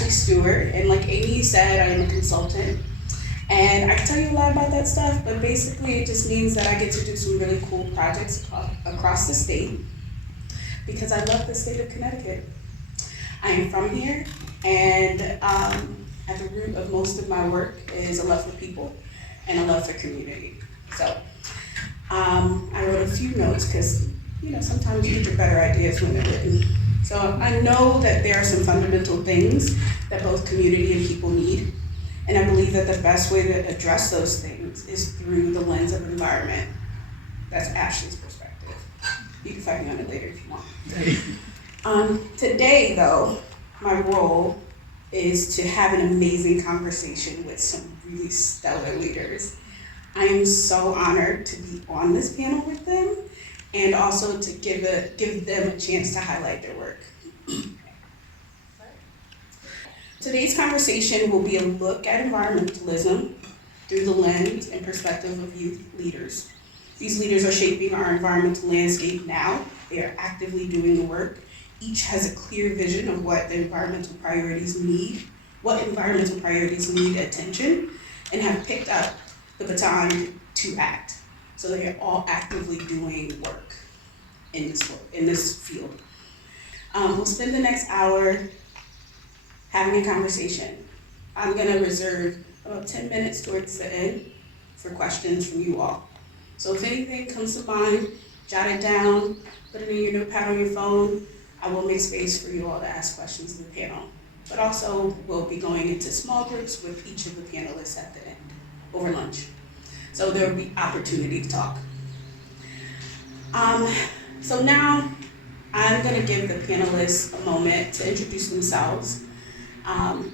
Ashley Stewart, and like Amy said, I am a consultant. And I can tell you a lot about that stuff, but basically it just means that I get to do some really cool projects across the state because I love the state of Connecticut. I am from here, and at the root of most of my work is a love for people and a love for community. So I wrote a few notes because sometimes you get your better ideas when they're written. So I know that there are some fundamental things that both community and people need. And I believe that the best way to address those things is through the lens of environment. That's Ashley's perspective. You can find me on it later if you want. Today, though, my role is to have an amazing conversation with some really stellar leaders. I am so honored to be on this panel with them and also to give them a chance to highlight their work. Today's conversation will be a look at environmentalism through the lens and perspective of youth leaders. These leaders are shaping our environmental landscape now. They are actively doing the work. Each has a clear vision of what environmental priorities need attention, and have picked up the baton to act. So they are all actively doing work in this field. We'll spend the next hour having a conversation. I'm gonna reserve about 10 minutes towards the end for questions from you all. So if anything comes to mind, jot it down, put it in your notepad on your phone. I will make space for you all to ask questions in the panel. But also, we'll be going into small groups with each of the panelists at the end, over lunch. So there will be opportunity to talk. So now, I'm gonna give the panelists a moment to introduce themselves,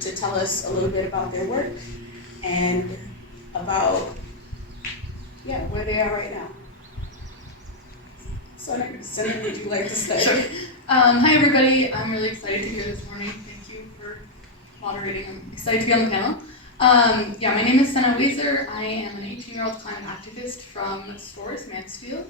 to tell us a little bit about their work and about, where they are right now. Senator, would you like to start? Sure. Hi everybody, I'm really excited to be here this morning. Thank you for moderating. I'm excited to be on the panel. My name is Senna Wazer. I am an 18-year-old climate activist from Storrs, Mansfield.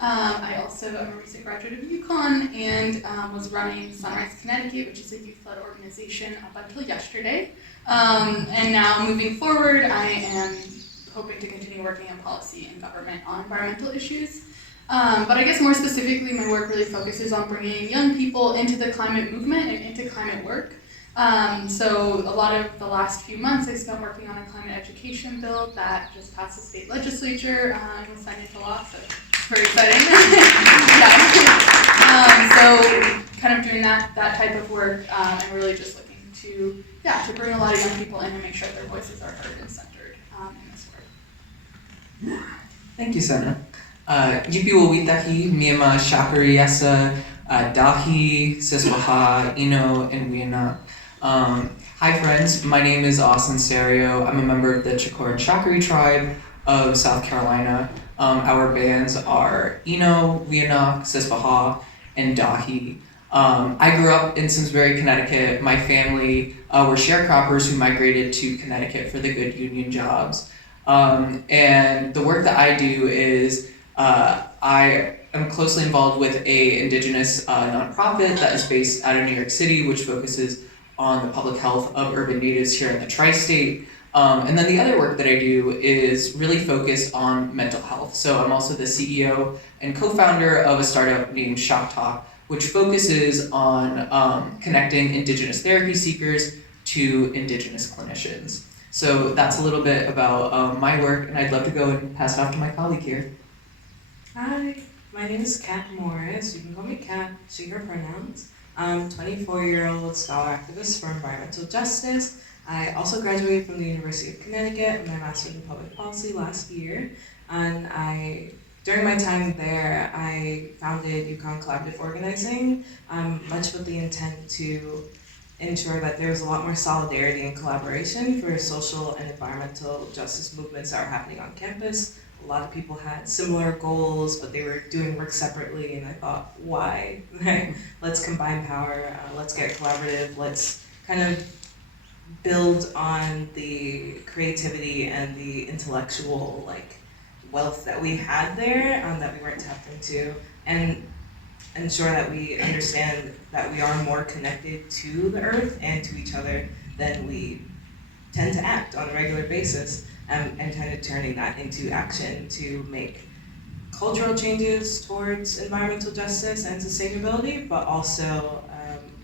I also am a recent graduate of UConn and was running Sunrise Connecticut, which is a youth-led organization up until yesterday. And now moving forward, I am hoping to continue working in policy and government on environmental issues. But I guess more specifically, my work really focuses on bringing young people into the climate movement and into climate work. So a lot of the last few months I spent working on a climate education bill that just passed the state legislature and was signed into law, so it's very exciting. So kind of doing that type of work and really just looking to bring a lot of young people in and make sure their voices are heard and centered in this work. Thank you, Senna. Yipi Wawitahi, Miyama Shakariasa, Dahi, Siswaha, Ino, and Wiana. Hi friends, my name is Austin Serio. I'm a member of the Chicor and Shakari tribe of South Carolina. Our bands are Ino, Wiana, Siswaha, and Dahi. I grew up in Simsbury, Connecticut. My family were sharecroppers who migrated to Connecticut for the good union jobs. And the work that I do is I am closely involved with a indigenous nonprofit that is based out of New York City, which focuses on the public health of urban natives here in the tri-state. And then the other work that I do is really focused on mental health. So I'm also the CEO and co-founder of a startup named Shock Talk, which focuses on connecting indigenous therapy seekers to indigenous clinicians. So that's a little bit about my work, and I'd love to go and pass it off to my colleague here. Hi, my name is Kat Morris. You can call me Kat, she, her pronouns. I'm a 24-year-old scholar activist for environmental justice. I also graduated from the University of Connecticut with my master's in public policy last year. And during my time there, I founded UConn Collaborative Organizing, much with the intent to ensure that there was a lot more solidarity and collaboration for social and environmental justice movements that are happening on campus. A lot of people had similar goals, but they were doing work separately, and I thought, why? Let's combine power, let's get collaborative, let's kind of build on the creativity and the intellectual wealth that we had there that we weren't tapped into. And ensure that we understand that we are more connected to the earth and to each other than we tend to act on a regular basis, and kind of turning that into action to make cultural changes towards environmental justice and sustainability, but also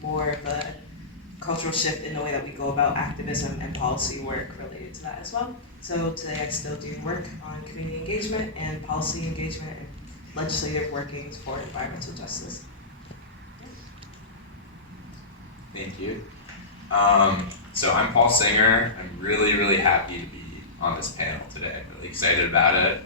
more of a cultural shift in the way that we go about activism and policy work related to that as well. So today I still do work on community engagement and policy engagement and legislative workings for environmental justice. Thank you. So I'm Paul Singer. I'm really happy to be on this panel today. I'm really excited about it.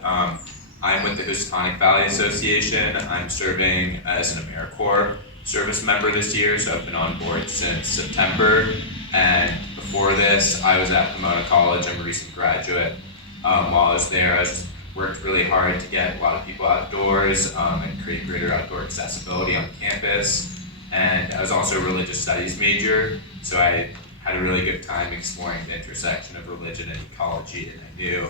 I'm with the Housatonic Valley Association. I'm serving as an AmeriCorps service member this year, so I've been on board since September. And before this, I was at Pomona College. I'm a recent graduate. While I was there, I worked really hard to get a lot of people outdoors and create greater outdoor accessibility on campus. And I was also a religious studies major, so I had a really good time exploring the intersection of religion and ecology, and I knew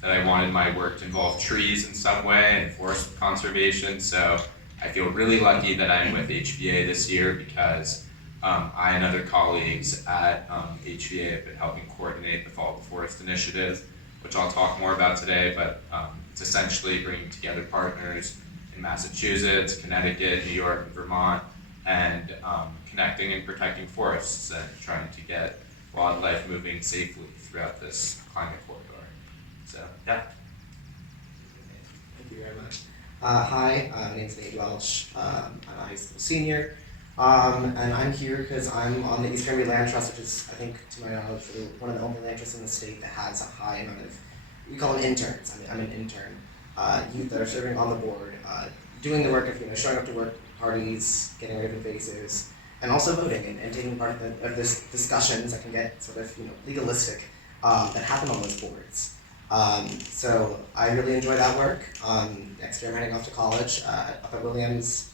that I wanted my work to involve trees in some way and forest conservation. So I feel really lucky that I'm with HVA this year because I and other colleagues at HVA have been helping coordinate the Fall of the Forest initiative, which I'll talk more about today, but it's essentially bringing together partners in Massachusetts, Connecticut, New York, and Vermont, and connecting and protecting forests and trying to get wildlife moving safely throughout this climate corridor. So, yeah. Thank you very much. Hi, my name is Nate Welch. I'm a high school senior, and I'm here because I'm on the East Granby Land Trust, which is, I think, to my knowledge, one of the only land trusts in the state that has a high amount of, we call them interns. I mean, I'm an intern. Youth that are serving on the board, doing the work of showing up to work parties, getting rid of faces, and also voting and taking part of this discussions that can get sort of legalistic that happen on those boards. So I really enjoy that work. Next year I'm heading off to college up at Williams,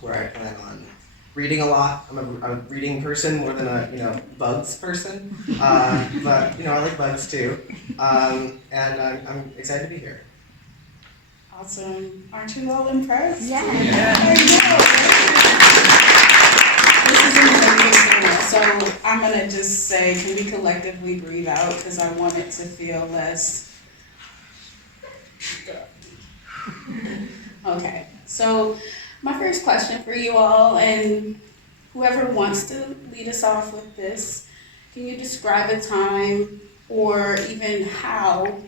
where I plan on reading a lot. I'm a reading person more than a bugs person, but I like bugs too, and I'm excited to be here. Awesome. Aren't you all impressed? Yeah. I know. This is an amazing panel. So I'm going to just say, can we collectively breathe out? Because I want it to feel less. Okay. So my first question for you all, and whoever wants to lead us off with this, can you describe a time or even how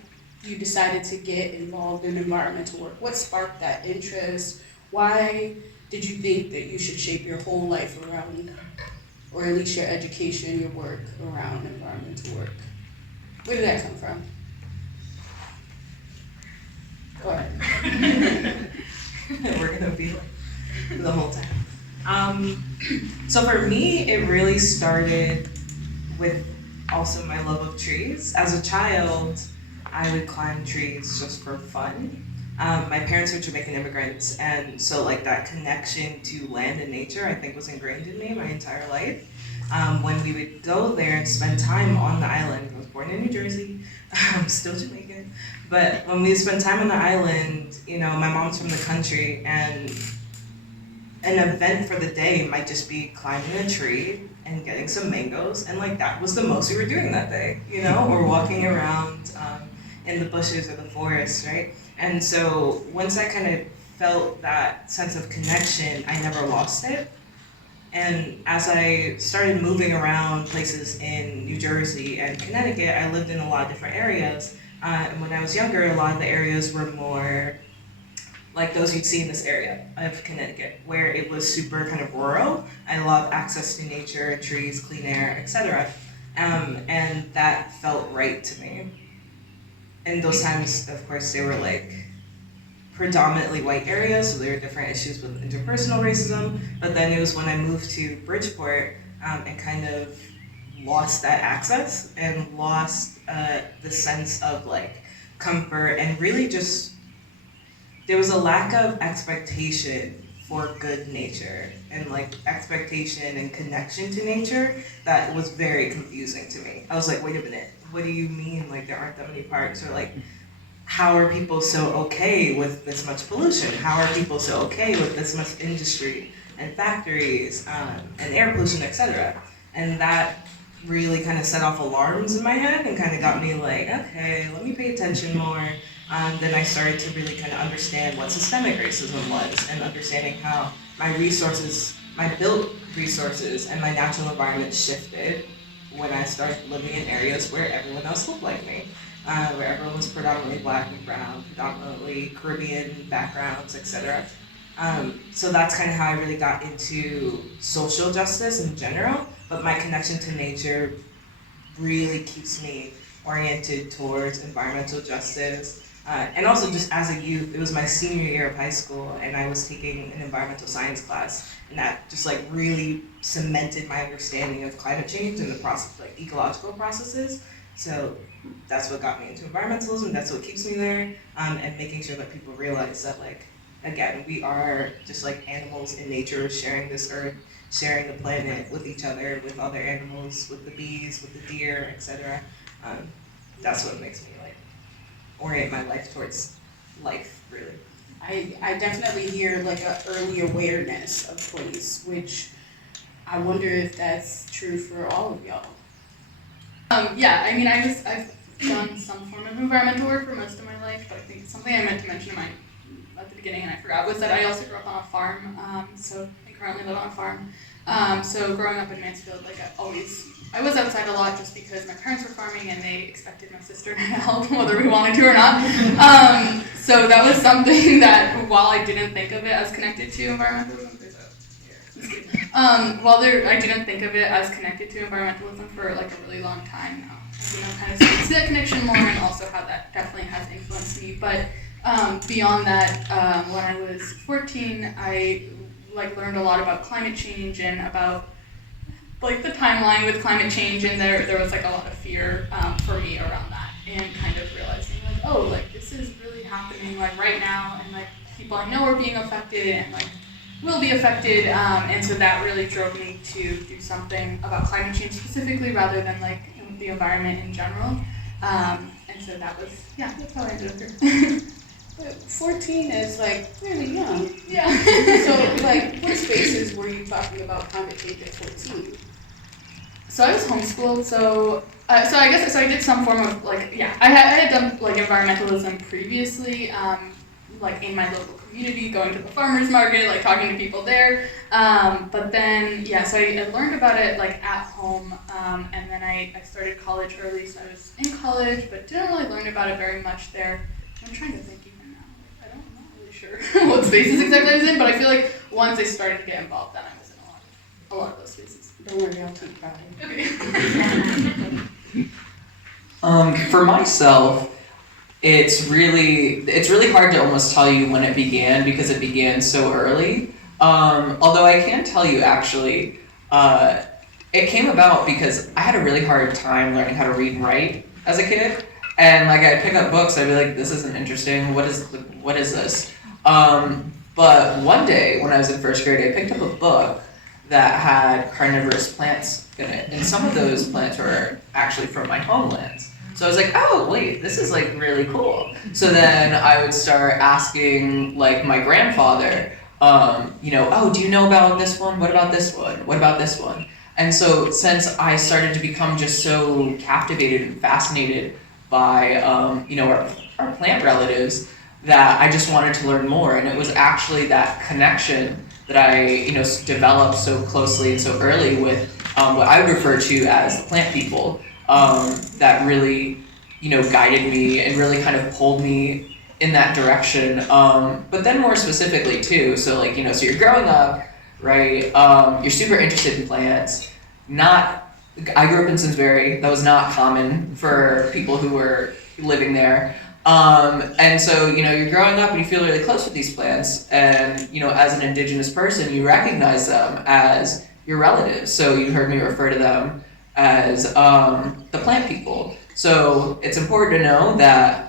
you decided to get involved in environmental work? What sparked that interest? Why did you think that you should shape your whole life around, or at least your education, your work around environmental work? Where did that come from? Go ahead. We're gonna be the whole time. So for me, it really started with also my love of trees. As a child, I would climb trees just for fun. My parents are Jamaican immigrants, and so that connection to land and nature, I think, was ingrained in me my entire life. When we would go there and spend time on the island, I was born in New Jersey, I'm still Jamaican, but when we spend time on the island, my mom's from the country, and an event for the day might just be climbing a tree and getting some mangoes, and that was the most we were doing that day, or walking around in the bushes or the forest, right? And so once I kind of felt that sense of connection, I never lost it. And as I started moving around places in New Jersey and Connecticut, I lived in a lot of different areas. And when I was younger, a lot of the areas were more like those you'd see in this area of Connecticut, where it was super kind of rural. I love access to nature, trees, clean air, etc. And that felt right to me. And those times, of course, they were predominantly white areas, so there were different issues with interpersonal racism. But then it was when I moved to Bridgeport and kind of lost that access and lost the sense of comfort, and really just there was a lack of expectation for good nature and expectation and connection to nature that was very confusing to me. I was like, wait a minute, what do you mean there aren't that many parks, or how are people so okay with this much pollution? How are people so okay with this much industry and factories and air pollution, etc.? And that really kind of set off alarms in my head and kind of got me like, okay, let me pay attention more. Then I started to really kind of understand what systemic racism was and understanding how my resources, my built resources and my natural environment shifted when I started living in areas where everyone else looked like me, where everyone was predominantly black and brown, predominantly Caribbean backgrounds, etc. So that's kind of how I really got into social justice in general, but my connection to nature really keeps me oriented towards environmental justice. And also just as a youth, it was my senior year of high school and I was taking an environmental science class, and that just like really cemented my understanding of climate change and the process, like ecological processes. So that's what got me into environmentalism, that's what keeps me there, and making sure that people realize that, like, again, we are just like animals in nature, sharing this earth, sharing the planet with each other, with other animals, with the bees, with the deer, etc. That's what makes me like orient my life towards life, really. I definitely hear like a early awareness of place, which I wonder if that's true for all of y'all. Yeah, I mean, I've done some form of environmental work for most of my life, but I think something I meant to mention at the beginning and I forgot was that I also grew up on a farm, so I currently live on a farm. So growing up in Mansfield, like I was outside a lot just because my parents were farming and they expected my sister and I to help whether we wanted to or not. So that was something that while I didn't think of it as connected to environmentalism, I didn't think of it as connected to environmentalism for like a really long time now. Kind of see that connection more and also how that definitely has influenced me. But beyond that, when I was 14, I learned a lot about climate change and about like the timeline with climate change, and there was like a lot of fear for me around that, and kind of realizing like, oh, like this is really happening like right now, and like people I know are being affected and like will be affected, and so that really drove me to do something about climate change specifically rather than like the environment in general, and so that's how I ended up here. But 14 is like really young. Yeah. So like, what spaces were you talking about climate change at 14? So I was homeschooled, so I did some form of I had done like environmentalism previously, like in my local community, going to the farmers market, like talking to people there. But then so I learned about it like at home, and then I started college early, so I was in college, but didn't really learn about it very much there. I'm trying to think even now. Like, I'm not really sure what spaces exactly I was in, but I feel like once I started to get involved, then I was in a lot of those spaces. Don't worry, I'll keep trying. Okay. For myself, it's really hard to almost tell you when it began because it began so early. Although I can tell you actually, it came about because I had a really hard time learning how to read and write as a kid. And like I'd pick up books, I'd be like, this isn't interesting, what is this? But one day when I was in first grade, I picked up a book that had carnivorous plants in it. And some of those plants were actually from my homelands. So I was like, oh wait, this is like really cool. So then I would start asking like my grandfather, oh, do you know about this one? What about this one? What about this one? And so since I started to become just so captivated and fascinated by our plant relatives, that I just wanted to learn more. And it was actually that connection that I developed so closely and so early with what I would refer to as the plant people, that really guided me and really kind of pulled me in that direction. But then more specifically too, so so you're growing up, right? You're super interested in plants. I grew up in Simsbury. That was not common for people who were living there. And so, you're growing up and you feel really close with these plants, and, as an indigenous person, you recognize them as your relatives. So you heard me refer to them as the plant people. So it's important to know that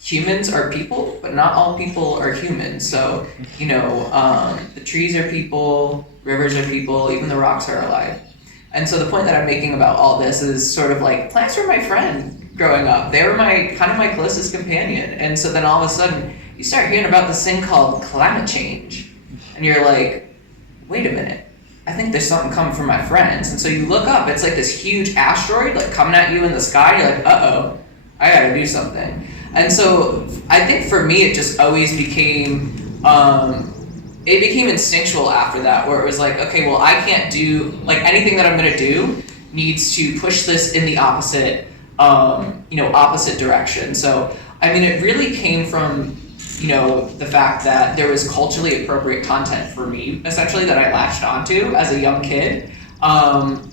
humans are people, but not all people are humans. So, the trees are people, rivers are people, even the rocks are alive. And so the point that I'm making about all this is sort of like, plants were my friend growing up. They were my kind of my closest companion. And so then all of a sudden you start hearing about this thing called climate change. And you're like, wait a minute. I think there's something coming from my friends. And so you look up, it's like this huge asteroid like coming at you in the sky. And you're like, uh-oh, I gotta do something. And so I think for me, it just always became, it became instinctual after that, where it was like, okay, well, I can't do, like anything that I'm gonna do needs to push this in the opposite, opposite direction. So, I mean, it really came from, the fact that there was culturally appropriate content for me, essentially, that I latched onto as a young kid. And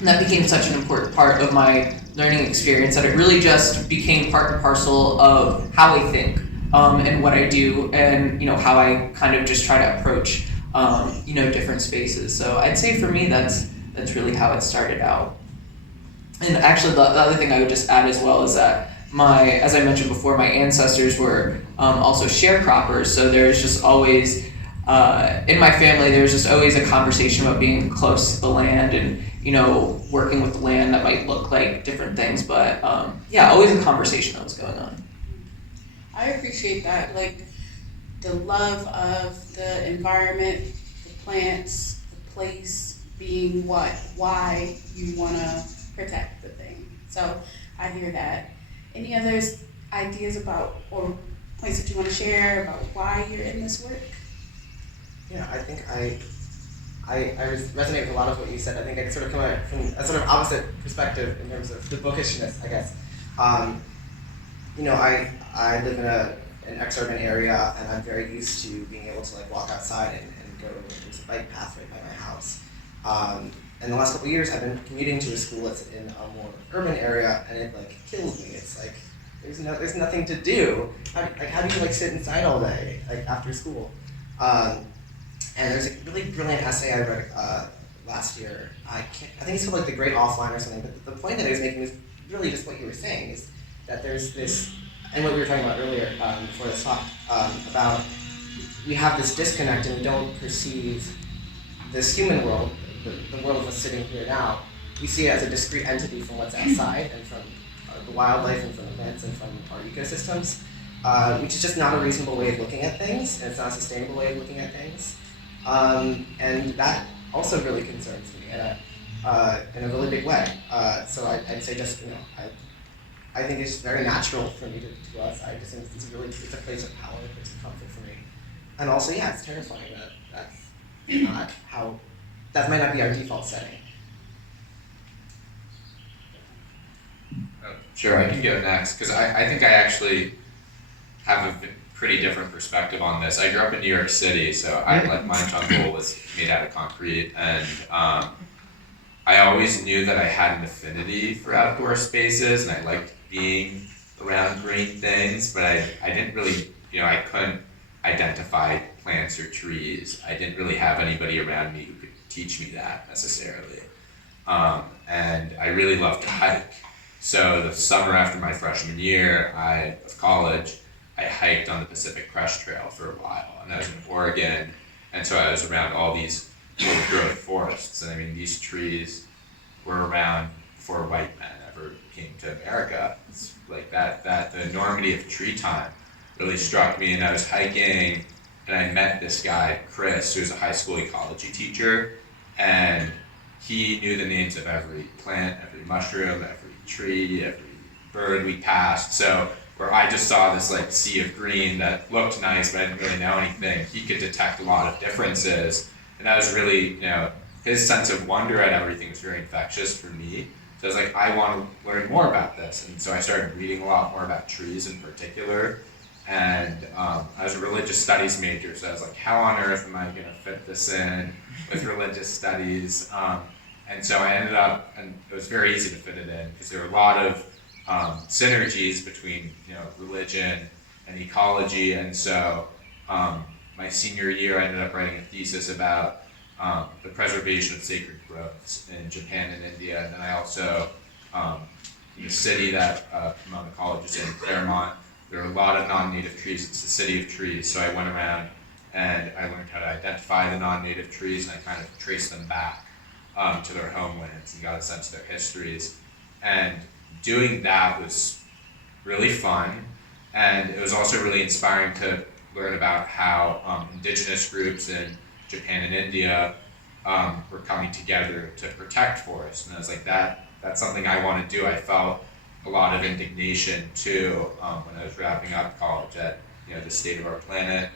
that became such an important part of my learning experience that it really just became part and parcel of how I think and what I do and, how I kind of just try to approach, different spaces. So I'd say for me, that's really how it started out. And actually, the other thing I would just add as well is that as I mentioned before, my ancestors were also sharecroppers. So there's just always, in my family, there's just always a conversation about being close to the land and, working with the land that might look like different things. But always a conversation that was going on. I appreciate that, like the love of the environment, the plants, the place being why you want to protect the thing. So I hear that. Any other ideas about or points that you want to share about why you're in this work? Yeah, I think I resonate with a lot of what you said. I think I sort of come at it from a sort of opposite perspective in terms of the bookishness, I guess. I live in an exurban area, and I'm very used to being able to walk outside and go. There's a bike path right by my house. In the last couple of years, I've been commuting to a school that's in a more urban area, and it kills me. It's like there's nothing to do. How do you sit inside all day after school? And there's a really brilliant essay I read last year. I think it's called The Great Offline or something. But the point that I was making is really just what you were saying, is that there's this, and what we were talking about earlier before this talk, about we have this disconnect and we don't perceive this human world, the world of us sitting here now. We see it as a discrete entity from what's outside and from the wildlife and from the plants and from our ecosystems, which is just not a reasonable way of looking at things, and it's not a sustainable way of looking at things. And that also really concerns me in a really big way. So I'd say just, I think it's very natural for me to go outside. I just think it's a place of power, a place of comfort for me. And also, it's terrifying that that might not be our default setting. Sure, I can go next, because I think I actually have a pretty different perspective on this. I grew up in New York City, so my jungle was made out of concrete, and I always knew that I had an affinity for outdoor spaces, and I liked being around green things, but I didn't really, I couldn't identify plants or trees. I didn't really have anybody around me who could teach me that necessarily. And I really loved to hike. So the summer after my freshman year of college, I hiked on the Pacific Crest Trail for a while, and I was in Oregon, and so I was around all these old growth forests, and I mean, these trees were around before white men ever came to America. It's like that the enormity of tree time really struck me, and I was hiking, and I met this guy, Chris, who was a high school ecology teacher, and he knew the names of every plant, every mushroom, every tree, every bird we passed. So where I just saw this sea of green that looked nice, but I didn't really know anything, he could detect a lot of differences. And that was really, his sense of wonder at everything was very infectious for me. So I was like, I want to learn more about this. And so I started reading a lot more about trees in particular. And I was a religious studies major, so I was like, how on earth am I going to fit this in with religious studies? And so I ended up, and it was very easy to fit it in, because there were a lot of synergies between religion and ecology. And so my senior year, I ended up writing a thesis about the preservation of sacred groves in Japan and India. And then I also, in the city that Pomona College is in, Claremont, there are a lot of non-native trees. It's the city of trees. So I went around and I learned how to identify the non-native trees, and I kind of traced them back to their homelands and got a sense of their histories. And doing that was really fun, and it was also really inspiring to learn about how indigenous groups in Japan and India were coming together to protect forests. And I was like, that's something I want to do. I felt a lot of indignation too when I was wrapping up college at the state of our planet,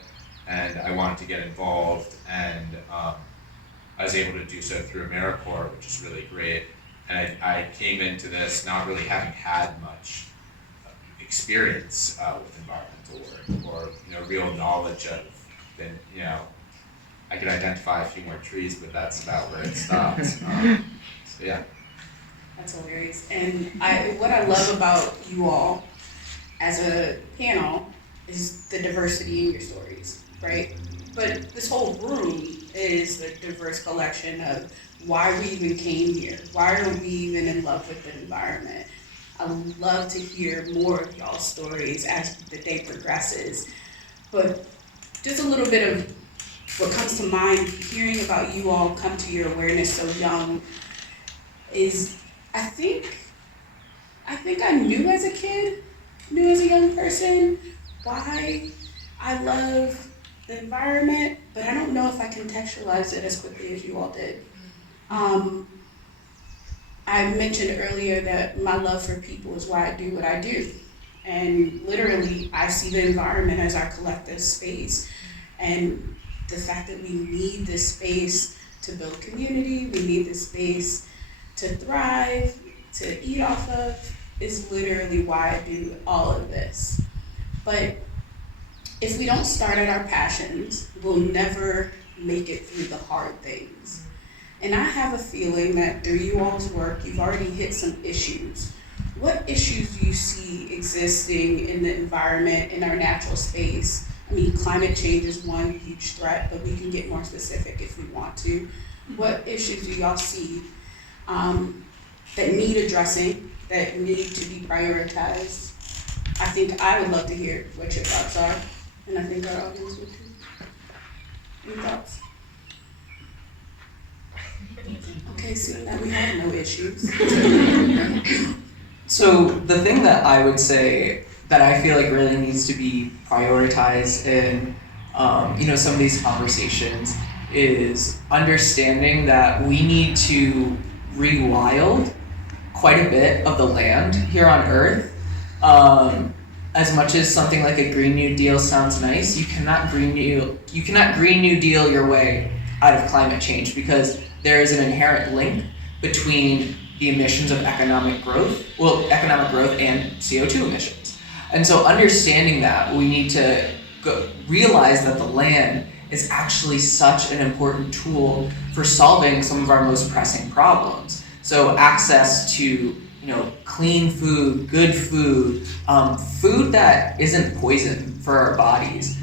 and I wanted to get involved, and I was able to do so through AmeriCorps, which is really great. And I came into this not really having had much experience with environmental work, or real knowledge of, I could identify a few more trees, but that's about where it stops. So yeah. That's hilarious. And what I love about you all as a panel is the diversity in your stories, right? But this whole room is a diverse collection of why we even came here. Why are we even in love with the environment? I would love to hear more of y'all's stories as the day progresses. But just a little bit of what comes to mind hearing about you all come to your awareness so young is I think I knew as a kid, knew as a young person why I love the environment, but I don't know if I contextualized it as quickly as you all did. I mentioned earlier that my love for people is why I do what I do. And literally, I see the environment as our collective space. And the fact that we need this space to build community, we need this space to thrive, to eat off of, is literally why I do all of this. But if we don't start at our passions, we'll never make it through the hard things. And I have a feeling that through you all's work, you've already hit some issues. What issues do you see existing in the environment, in our natural space? I mean, climate change is one huge threat, but we can get more specific if we want to. What issues do y'all see that need addressing, that need to be prioritized? I think I would love to hear what your thoughts are, and I think our audience would too. Any thoughts? Okay, seeing that we have no issues. So the thing that I would say that I feel like really needs to be prioritized in some of these conversations is understanding that we need to rewild quite a bit of the land here on Earth. As much as something like a Green New Deal sounds nice, you cannot Green New Deal your way out of climate change, because there is an inherent link between the emissions of economic growth and CO2 emissions. And so understanding that, we need to realize that the land is actually such an important tool for solving some of our most pressing problems. So access to clean food, good food, food that isn't poison for our bodies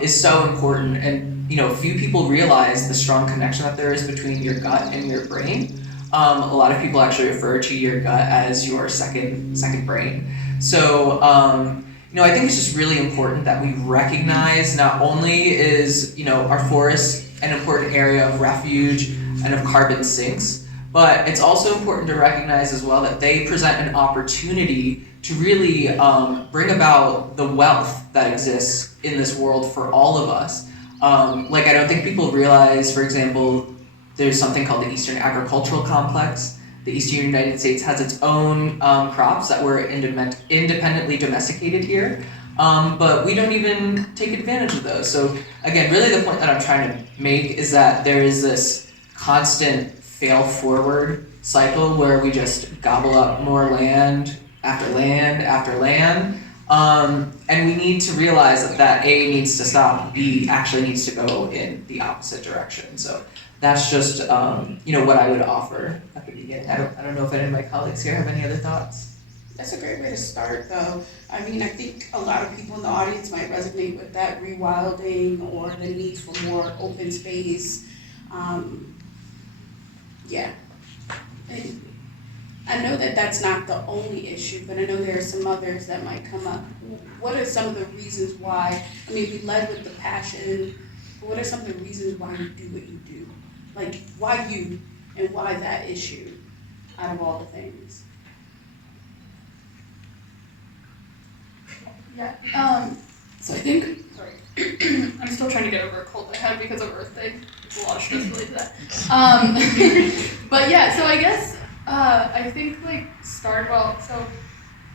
is so important. And few people realize the strong connection that there is between your gut and your brain. A lot of people actually refer to your gut as your second brain. So I think it's just really important that we recognize not only is our forests an important area of refuge and of carbon sinks, but it's also important to recognize as well that they present an opportunity to really bring about the wealth that exists in this world for all of us. I don't think people realize, for example, there's something called the Eastern Agricultural Complex. The Eastern United States has its own crops that were independently domesticated here, but we don't even take advantage of those. So again, really the point that I'm trying to make is that there is this constant fail forward cycle where we just gobble up more land after land after land. And we need to realize that A needs to stop, B actually needs to go in the opposite direction. So that's just what I would offer at the beginning. I don't know if any of my colleagues here have any other thoughts. That's a great way to start, though. I mean, I think a lot of people in the audience might resonate with that rewilding or the need for more open space. And I know that that's not the only issue, but I know there are some others that might come up. What are some of the reasons why, we led with the passion, but what are some of the reasons why you do what you do? Like, why you and why that issue out of all the things? Yeah. So I think, sorry, I'm still trying to get over a cold I had because of Earth Day. There's a lot of stress related to that. But yeah, so I guess I think so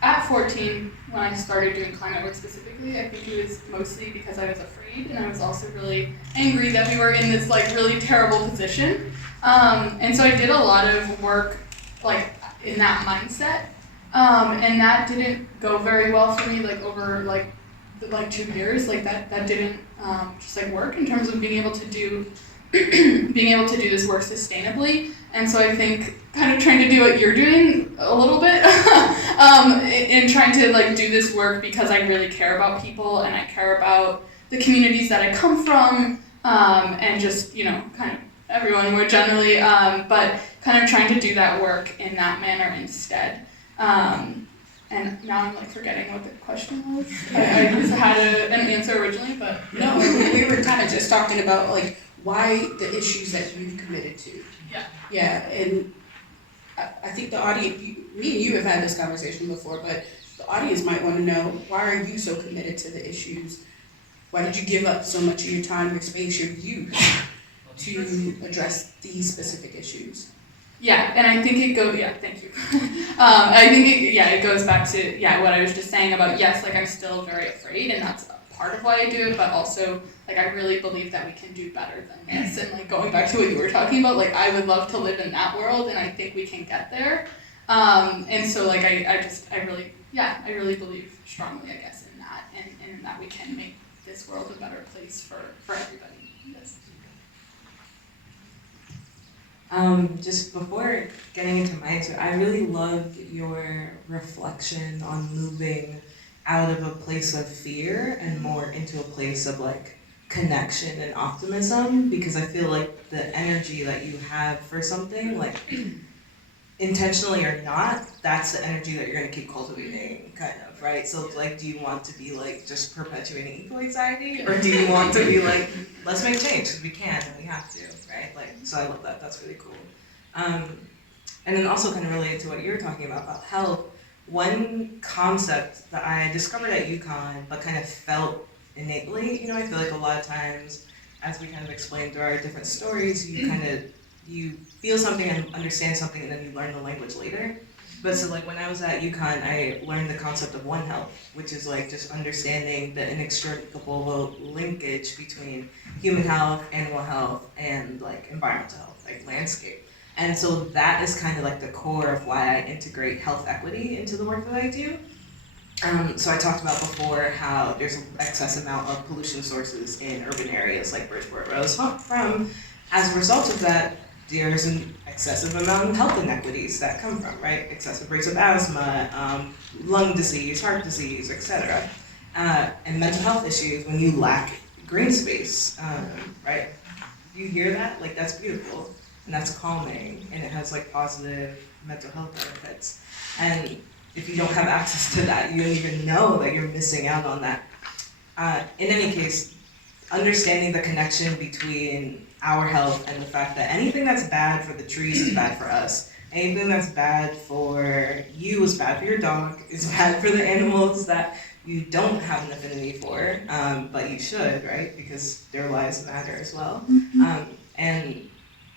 at 14 when I started doing climate work specifically, I think it was mostly because I was afraid and I was also really angry that we were in this like really terrible position. And so I did a lot of work like in that mindset. And that didn't go very well for me like over like 2 years. Like that didn't just like work in terms of being able to do this work sustainably. And so I think kind of trying to do what you're doing a little bit and trying to like do this work because I really care about people and I care about the communities that I come from and just, kind of everyone more generally, but kind of trying to do that work in that manner instead. And now I'm like forgetting what the question was. I just had an answer originally, but No, we were kind of just talking about like why the issues that you've committed to. Yeah. Yeah, and I think the audience, me and you have had this conversation before, but the audience might want to know, why are you so committed to the issues? Why did you give up so much of your time, your space, your youth to address these specific issues? Yeah, and I think it goes, thank you. I think it goes back to, what I was just saying about, yes, like I'm still very afraid and that's a part of why I do it, but also like I really believe that we can do better than this. And like going back to what you were talking about, like I would love to live in that world and I think we can get there. And so like I really believe strongly, I guess, in that and that we can make this world a better place for everybody. Yes. Just before getting into my answer, I really loved your reflection on moving out of a place of fear and more into a place of like connection and optimism, because I feel like the energy that you have for something, like intentionally or not, that's the energy that you're going to keep cultivating, kind of, right? So like, do you want to be like just perpetuating eco-anxiety, or do you want to be like, let's make change because we can and we have to, right? Like, so I love that. That's really cool. And then also kind of related to what you were talking about health, one concept that I discovered at UConn but kind of felt innately, I feel like a lot of times, as we kind of explained through our different stories, you feel something and understand something and then you learn the language later. But so like when I was at UConn, I learned the concept of One Health, which is like just understanding the inextricable linkage between human health, animal health, and like environmental health, like landscape. And so that is kind of like the core of why I integrate health equity into the work that I do. So I talked about before how there's an excess amount of pollution sources in urban areas like Bridgeport, where I was from. As a result of that, there's an excessive amount of health inequities that come from, right? Excessive rates of asthma, lung disease, heart disease, etc. And mental health issues when you lack green space, right? You hear that? Like, that's beautiful, and that's calming, and it has like positive mental health benefits. And if you don't have access to that, you don't even know that you're missing out on that. In any case, understanding the connection between our health and the fact that anything that's bad for the trees is bad for us. Anything that's bad for you is bad for your dog, is bad for the animals that you don't have an affinity for, but you should, right? Because their lives matter as well. And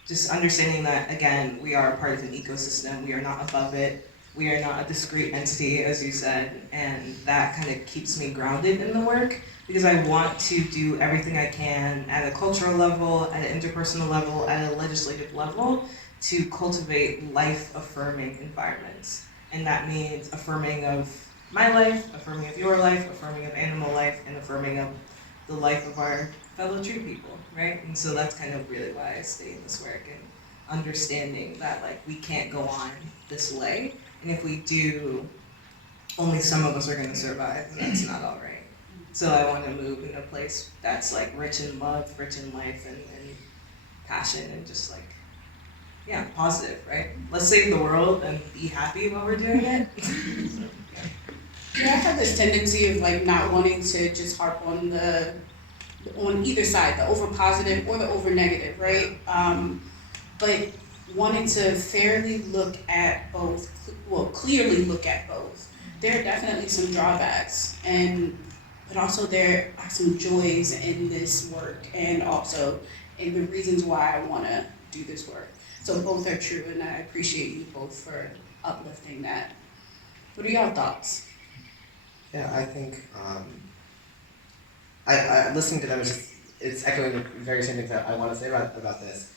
just understanding that, again, we are a part of an ecosystem, we are not above it, we are not a discrete entity, as you said, and that kind of keeps me grounded in the work, because I want to do everything I can at a cultural level, at an interpersonal level, at a legislative level, to cultivate life-affirming environments. And that means affirming of my life, affirming of your life, affirming of animal life, and affirming of the life of our fellow tree people, right? And so that's kind of really why I stay in this work, and understanding that like we can't go on this way, and if we do, only some of us are gonna survive, and that's not all right. So I want to move in a place that's like rich in love, rich in life, and passion, and just like, yeah, positive, right? Let's save the world and be happy while we're doing it. So, Yeah, I have this tendency of like not wanting to just harp on either side, the over positive or the over negative, right? But wanting to fairly look at both, well, clearly look at both, there are definitely some drawbacks, but also there are some joys in this work, and also in the reasons why I want to do this work. So both are true, and I appreciate you both for uplifting that. What are y'all thoughts? Yeah, I think I listening to them it's echoing the very same things that I want to say about this.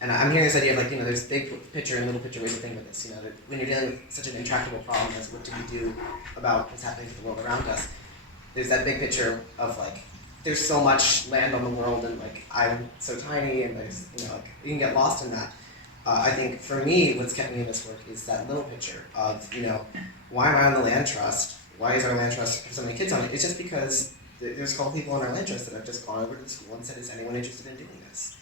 And I'm hearing this idea of there's big picture and little picture ways of thinking about this. That when you're dealing with such an intractable problem as what do we do about what's happening to the world around us, there's that big picture of there's so much land on the world and I'm so tiny and there's you can get lost in that. I think for me, what's kept me in this work is that little picture of why am I on the land trust? Why is our land trust have so many kids on it? It's just because there's a couple people on our land trust that have just gone over to the school and said, is anyone interested in doing this?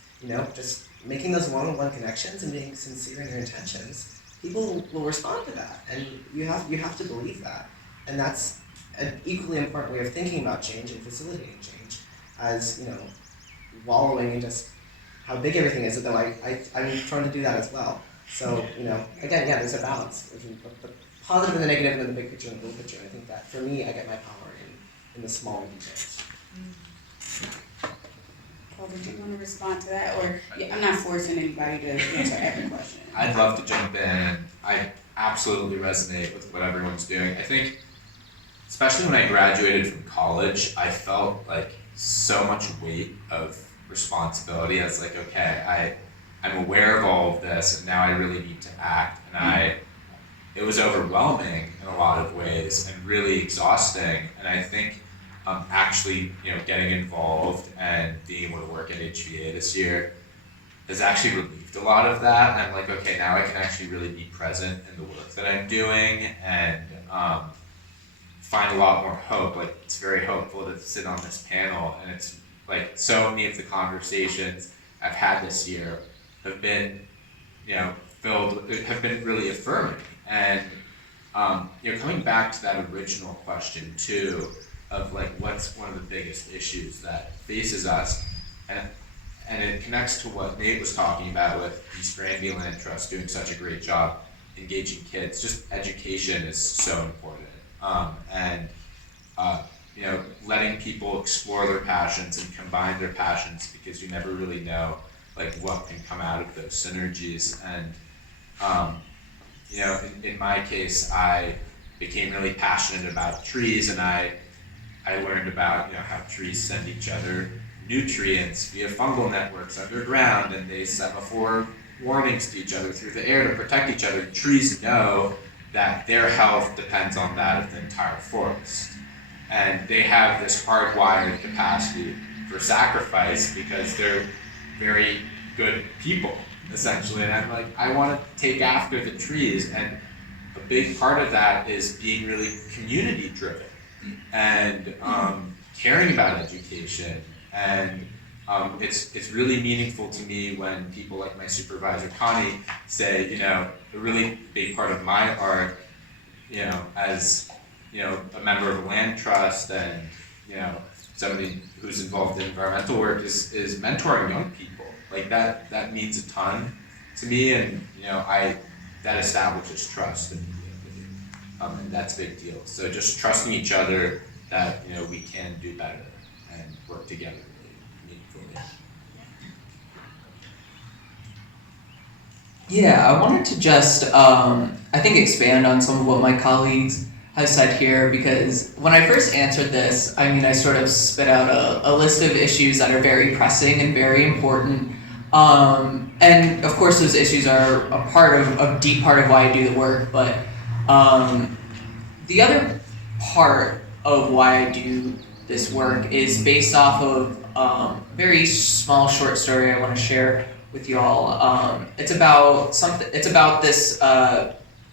Just making those one-on-one connections and being sincere in your intentions. People will respond to that, and you have to believe that. And that's an equally important way of thinking about change and facilitating change, as wallowing in just how big everything is. Though I'm trying to do that as well. So again, yeah, there's a balance between the positive and the negative, and then the big picture and the little picture. And I think that for me, I get my power in the smaller details. Paul, did you want to respond to that? Or I'm not forcing anybody to answer every question. I'd love to jump in. I absolutely resonate with what everyone's doing. I think, especially when I graduated from college, I felt so much weight of responsibility. I was okay, I'm aware of all of this, and now I really need to act. And it was overwhelming in a lot of ways and really exhausting. And I think actually, getting involved and being able to work at HVA this year has actually relieved a lot of that. And I'm okay, now I can actually really be present in the work that I'm doing and find a lot more hope. It's very hopeful to sit on this panel, and it's so many of the conversations I've had this year have been, have been really affirming. And coming back to that original question too, of what's one of the biggest issues that faces us, and it connects to what Nate was talking about with East Granby Land Trust doing such a great job engaging kids. Just education is so important, and letting people explore their passions and combine their passions, because you never really know what can come out of those synergies. And in my case, I became really passionate about trees, and I learned about how trees send each other nutrients via fungal networks underground, and they semaphore warnings to each other through the air to protect each other. Trees know that their health depends on that of the entire forest, and they have this hardwired capacity for sacrifice because they're very good people, essentially. And I'm I want to take after the trees, and a big part of that is being really community driven and caring about education. And it's really meaningful to me when people like my supervisor Connie say, a really big part of my art, as a member of a land trust and somebody who's involved in environmental work is mentoring young people. That means a ton to me, and that establishes trust immediately. And that's a big deal. So just trusting each other that we can do better and work together really meaningfully. Yeah, I wanted to just, I think, expand on some of what my colleagues have said here, because when I first answered this, I sort of spit out a list of issues that are very pressing and very important. And of course, those issues are a deep part of why I do the work, but the other part of why I do this work is based off of a very small short story I want to share with y'all. It's about this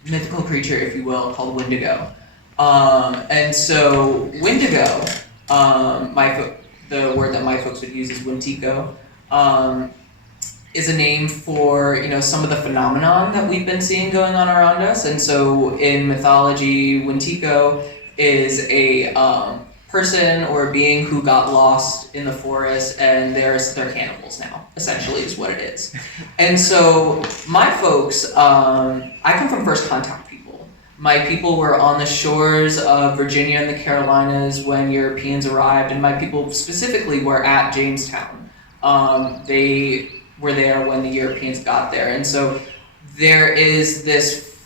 mythical creature, if you will, called Wendigo. And so Wendigo, the word that my folks would use is Wentico, is a name for some of the phenomenon that we've been seeing going on around us. And so in mythology, Wentico is a person or a being who got lost in the forest, and they're cannibals now, essentially is what it is. And so my folks, I come from first contact people. My people were on the shores of Virginia and the Carolinas when Europeans arrived, and my people specifically were at Jamestown. They were there when the Europeans got there, and so there is this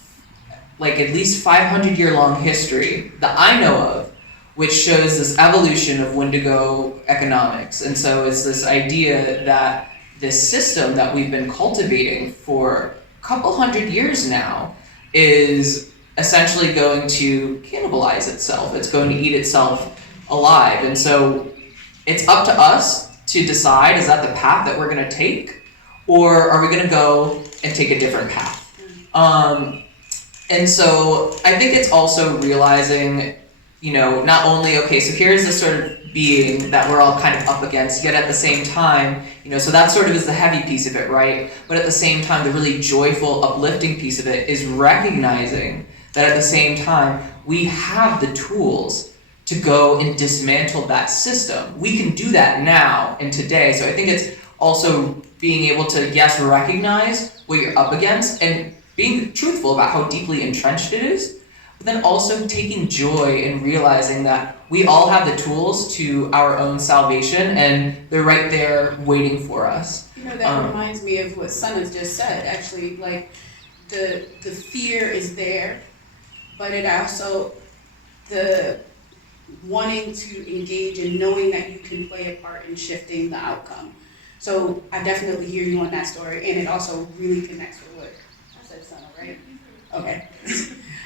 like at least 500-year long history that I know of, which shows this evolution of Wendigo economics. And so it's this idea that this system that we've been cultivating for a couple hundred years now is essentially going to cannibalize itself. It's going to eat itself alive. And so it's up to us to decide, is that the path that we're going to take? Or are we going to go and take a different path? And so I think it's also realizing, not only, okay, so here's this sort of being that we're all kind of up against, yet at the same time, so that sort of is the heavy piece of it, right? But at the same time, the really joyful, uplifting piece of it is recognizing that at the same time, we have the tools to go and dismantle that system. We can do that now and today. So I think it's also being able to, yes, recognize what you're up against and being truthful about how deeply entrenched it is, but then also taking joy in realizing that we all have the tools to our own salvation and they're right there waiting for us. That reminds me of what Sana just said, actually, like the fear is there, but it also, the wanting to engage and knowing that you can play a part in shifting the outcome. So I definitely hear you on that story, and it also really connects with what I said, Sana, right? Okay.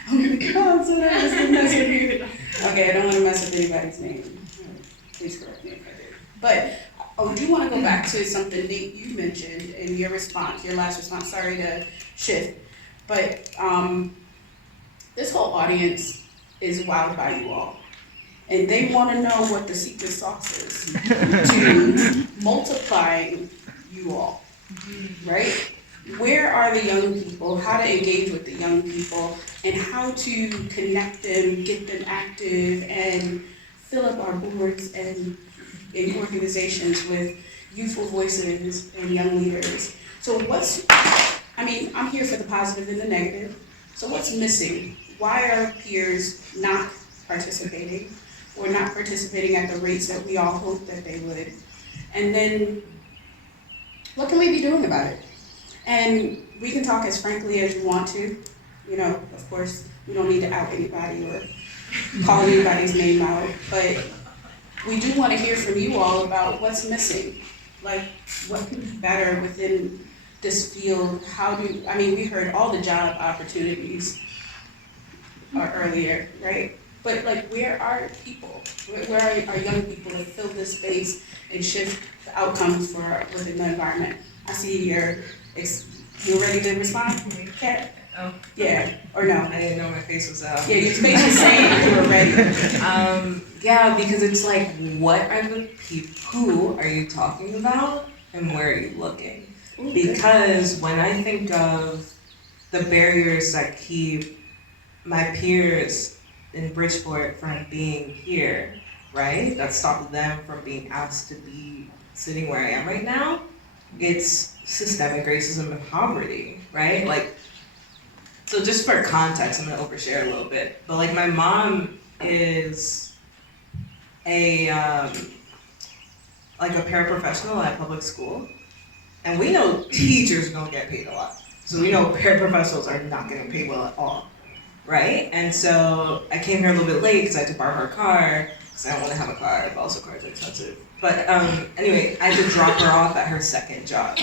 I'm so nervous to mess with you. Okay, I don't want to mess with anybody's name. Please correct me if I do. But I do want to go back to something Nate you mentioned in your response, your last response. Sorry to shift, but this whole audience is wowed by you all. And they want to know what the secret sauce is to multiplying you all, right? Where are the young people, how to engage with the young people, and how to connect them, get them active, and fill up our boards and in organizations with youthful voices and young leaders. So I'm here for the positive and the negative. So what's missing? Why are peers not participating? Or not participating at the rates that we all hoped that they would? And then, what can we be doing about it? And we can talk as frankly as you want to. Of course, we don't need to out anybody or call anybody's name out, but we do want to hear from you all about what's missing. Like, what could be better within this field? We heard all the job opportunities earlier, right? But where are people? Where are our young people to fill this space and shift the outcomes within the environment? I see you're ready to respond, Kat? Oh. Yeah, or no? I didn't know my face was out. Yeah, your face was saying you were ready. Yeah, because it's like, what are the people, who are you talking about and where are you looking? Ooh, because when I think of the barriers that keep my peers in Bridgeport from being here, right? That stopped them from being asked to be sitting where I am right now. It's systemic racism and poverty, right? So just for context, I'm gonna overshare a little bit, but my mom is a paraprofessional at a public school, and we know teachers don't get paid a lot. So we know paraprofessionals are not getting paid well at all. Right? And so I came here a little bit late because I had to borrow her car because I don't want to have a car, but also cars are expensive. But anyway, I had to drop her off at her second job,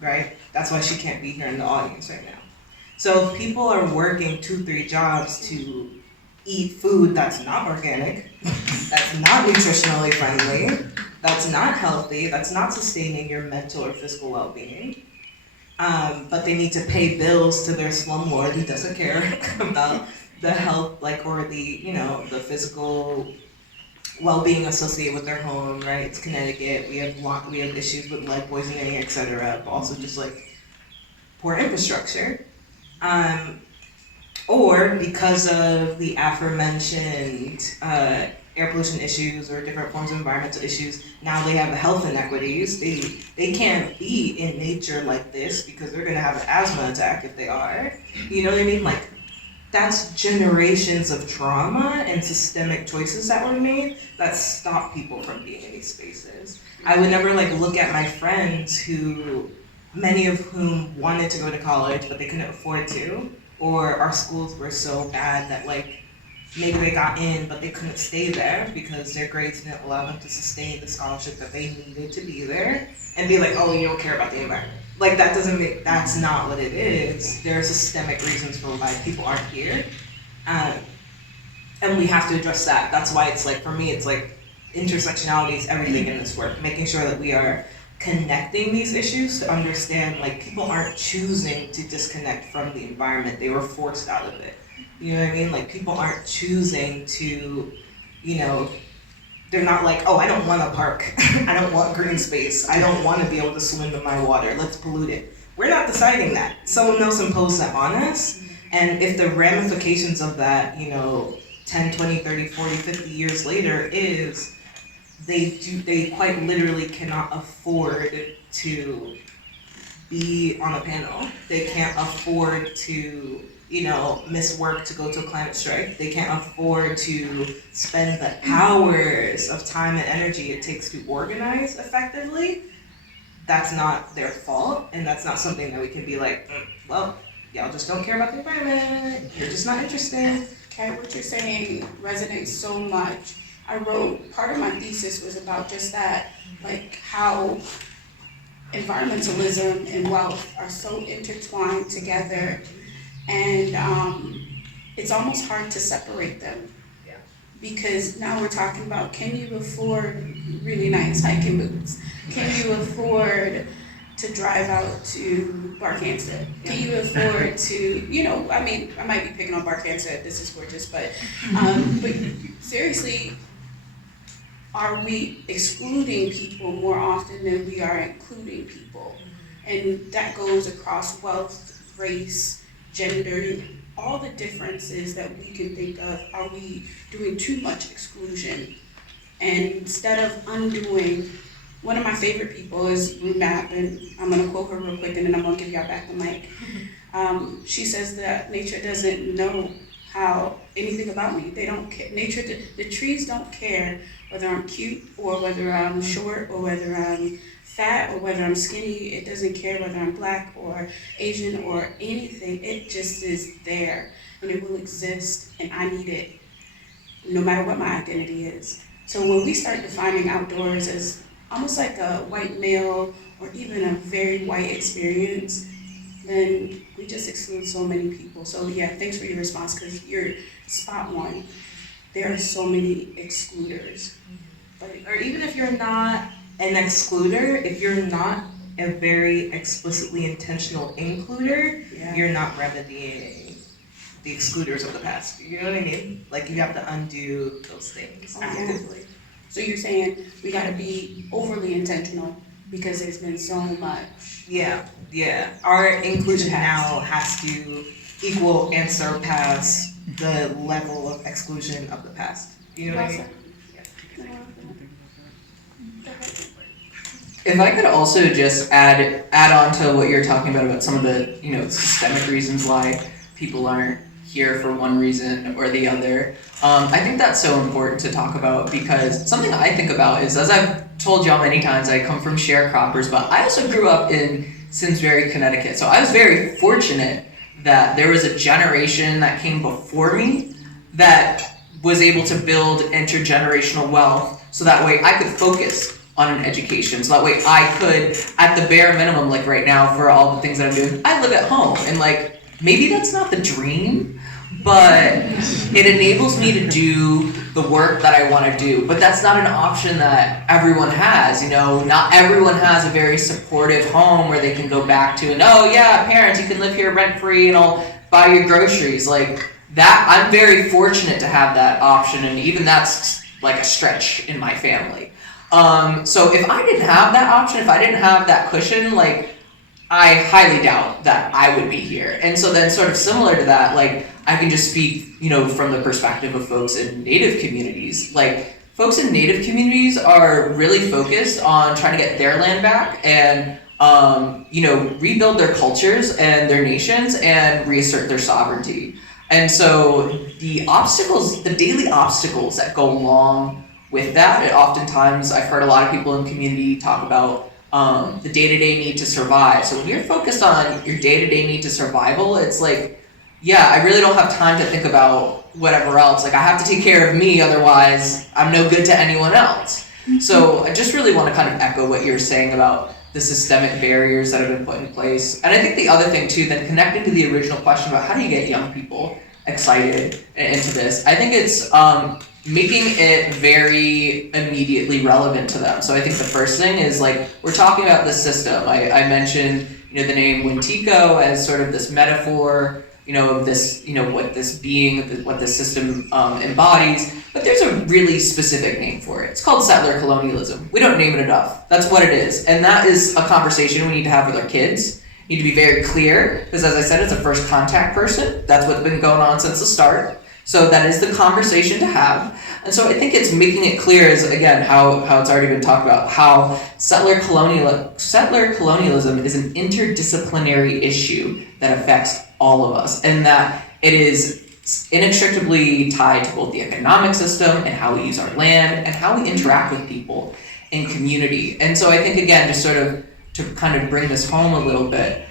right? That's why she can't be here in the audience right now. So if people are working 2-3 jobs to eat food that's not organic, that's not nutritionally friendly, that's not healthy, that's not sustaining your mental or physical well-being, but they need to pay bills to their slumlord who doesn't care about the health, or the physical well-being associated with their home, right? It's Connecticut. We have issues with lead poisoning, etc. But also just poor infrastructure, or because of the aforementioned air pollution issues or different forms of environmental issues, now they have health inequities. They can't be in nature like this because they're gonna have an asthma attack if they are. You know what I mean? that's generations of trauma and systemic choices that were made that stop people from being in these spaces. I would never like look at my friends who, many of whom wanted to go to college but they couldn't afford to, or our schools were so bad that like maybe they got in but they couldn't stay there because their grades didn't allow them to sustain the scholarship that they needed to be there, and be like, oh, you don't care about the environment. Like that doesn't make, that's not what it is. There are systemic reasons for why people aren't here. And we have to address that. That's why it's like, for me, it's like intersectionality is everything in this work. Making sure that we are connecting these issues to understand like people aren't choosing to disconnect from the environment. They were forced out of it. You know what I mean? Like people aren't choosing to, you know, they're not like, oh, I don't want a park. I don't want green space. I don't want to be able to swim in my water. Let's pollute it. We're not deciding that. Someone else imposed that on us. And if the ramifications of that, you know, 10, 20, 30, 40, 50 years later is they quite literally cannot afford to be on a panel. They can't afford to, you know, miss work to go to a climate strike. They can't afford to spend the hours of time and energy it takes to organize effectively. That's not their fault, and that's not something that we can be like, well, y'all just don't care about the environment, you're just not interested. Okay, what you're saying resonates so much. I wrote, part of my thesis was about just that, like how environmentalism and wealth are so intertwined together, and it's almost hard to separate them. Yeah. Because now we're talking about, can you afford really nice hiking boots? Can you afford to drive out to Barkhamsted? Can you afford to, you know, I mean, I might be picking on Barkhamsted, this is gorgeous, but seriously, are we excluding people more often than we are including people? And that goes across wealth, race, gender, all the differences that we can think of. Are we doing too much exclusion? And instead of undoing, one of my favorite people is Rue Mapp, and I'm gonna quote her real quick and then I'm gonna give y'all back the mic. She says that nature doesn't know anything about me. They don't care. Nature, the trees don't care whether I'm cute or whether I'm short or whether I'm fat or whether I'm skinny. It doesn't care whether I'm black or Asian or anything. It just is there and it will exist, and I need it no matter what my identity is. So when we start defining outdoors as almost like a white male or even a very white experience, then we just exclude so many people. So yeah, thanks for your response, because you're spot on. There are so many excluders. Or even if you're not an excluder, if you're not a very explicitly intentional includer, Yeah. you're not remedying the excluders of the past. You know what I mean? Like you have to undo those things actively. So you're saying we gotta be overly intentional because there's been so much. Yeah. Our inclusion now has to equal and surpass the level of exclusion of the past. You know what I mean? If I could also just add on to what you're talking about some of the, you know, systemic reasons why people aren't here for one reason or the other. I think that's so important to talk about, because something I think about is, as I've told y'all many times, I come from sharecroppers, but I also grew up in Simsbury, Connecticut. So I was very fortunate that there was a generation that came before me that was able to build intergenerational wealth, so that way I could focus on an education. So that way I could, at the bare minimum, like right now for all the things that I'm doing, I live at home, and like maybe that's not the dream, but it enables me to do the work that I want to do. But that's not an option that everyone has, you know. Not everyone has a very supportive home where they can go back to, and oh yeah, parents, you can live here rent free and I'll buy your groceries. Like that, I'm very fortunate to have that option, and even that's like a stretch in my family. So if I didn't have that option, if I didn't have that cushion, like I highly doubt that I would be here. And so then sort of similar to that, like I can just speak, you know, from the perspective of folks in Native communities. Like folks in Native communities are really focused on trying to get their land back and, you know, rebuild their cultures and their nations and reassert their sovereignty. And so the daily obstacles that go along with that, and oftentimes I've heard a lot of people in the community talk about the day-to-day need to survive. So when you're focused on your day-to-day need to survival, it's like, yeah, I really don't have time to think about whatever else. Like, I have to take care of me, otherwise I'm no good to anyone else. So I just really want to kind of echo what you're saying about the systemic barriers that have been put in place. And I think the other thing too, then connecting to the original question about how do you get young people excited into this, I think it's making it very immediately relevant to them. So I think the first thing is, like, we're talking about the system. I mentioned, the name Wintico as sort of this metaphor, of this, what this being, what this system embodies. But there's a really specific name for it. It's called settler colonialism. We don't name it enough. That's what it is. And that is a conversation we need to have with our kids. You need to be very clear, because as I said, it's a first contact person. That's what's been going on since the start. So that is the conversation to have. And so I think it's making it clear, as again, how it's already been talked about, how settler colonialism is an interdisciplinary issue that affects all of us, and that it is inextricably tied to both the economic system and how we use our land and how we interact with people in community. And so I think, again, just sort of to kind of bring this home a little bit,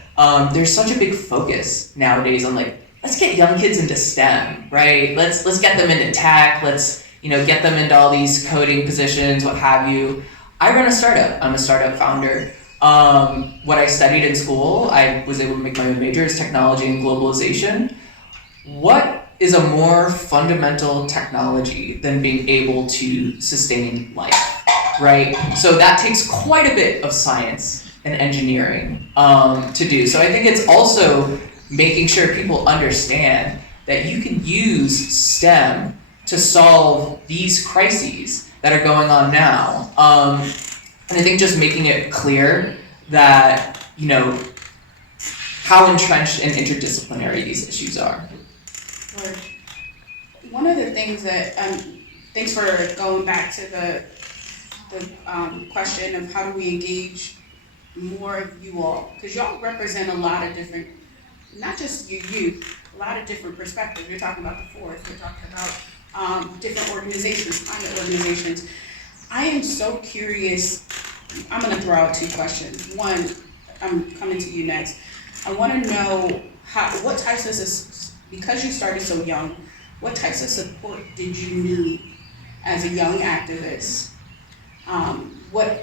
there's such a big focus nowadays on, like, let's get young kids into STEM, right? Let's get them into tech. Let's get them into all these coding positions, what have you. I run a startup. I'm a startup founder. What I studied in school, I was able to make my own major, is technology and globalization. What is a more fundamental technology than being able to sustain life, right? So that takes quite a bit of science and engineering to do. So I think it's also making sure people understand that you can use STEM to solve these crises that are going on now. And I think just making it clear that, how entrenched and interdisciplinary these issues are. One of the things that, thanks for going back to the question of how do we engage more of you all, because y'all represent a lot of different, not just your youth, a lot of different perspectives. We're talking about the forest, we're talking about different organizations, climate organizations. I am so curious. I'm going to throw out two questions. One, I'm coming to you next. I want to know what types of, because you started so young, what types of support did you need as a young activist? What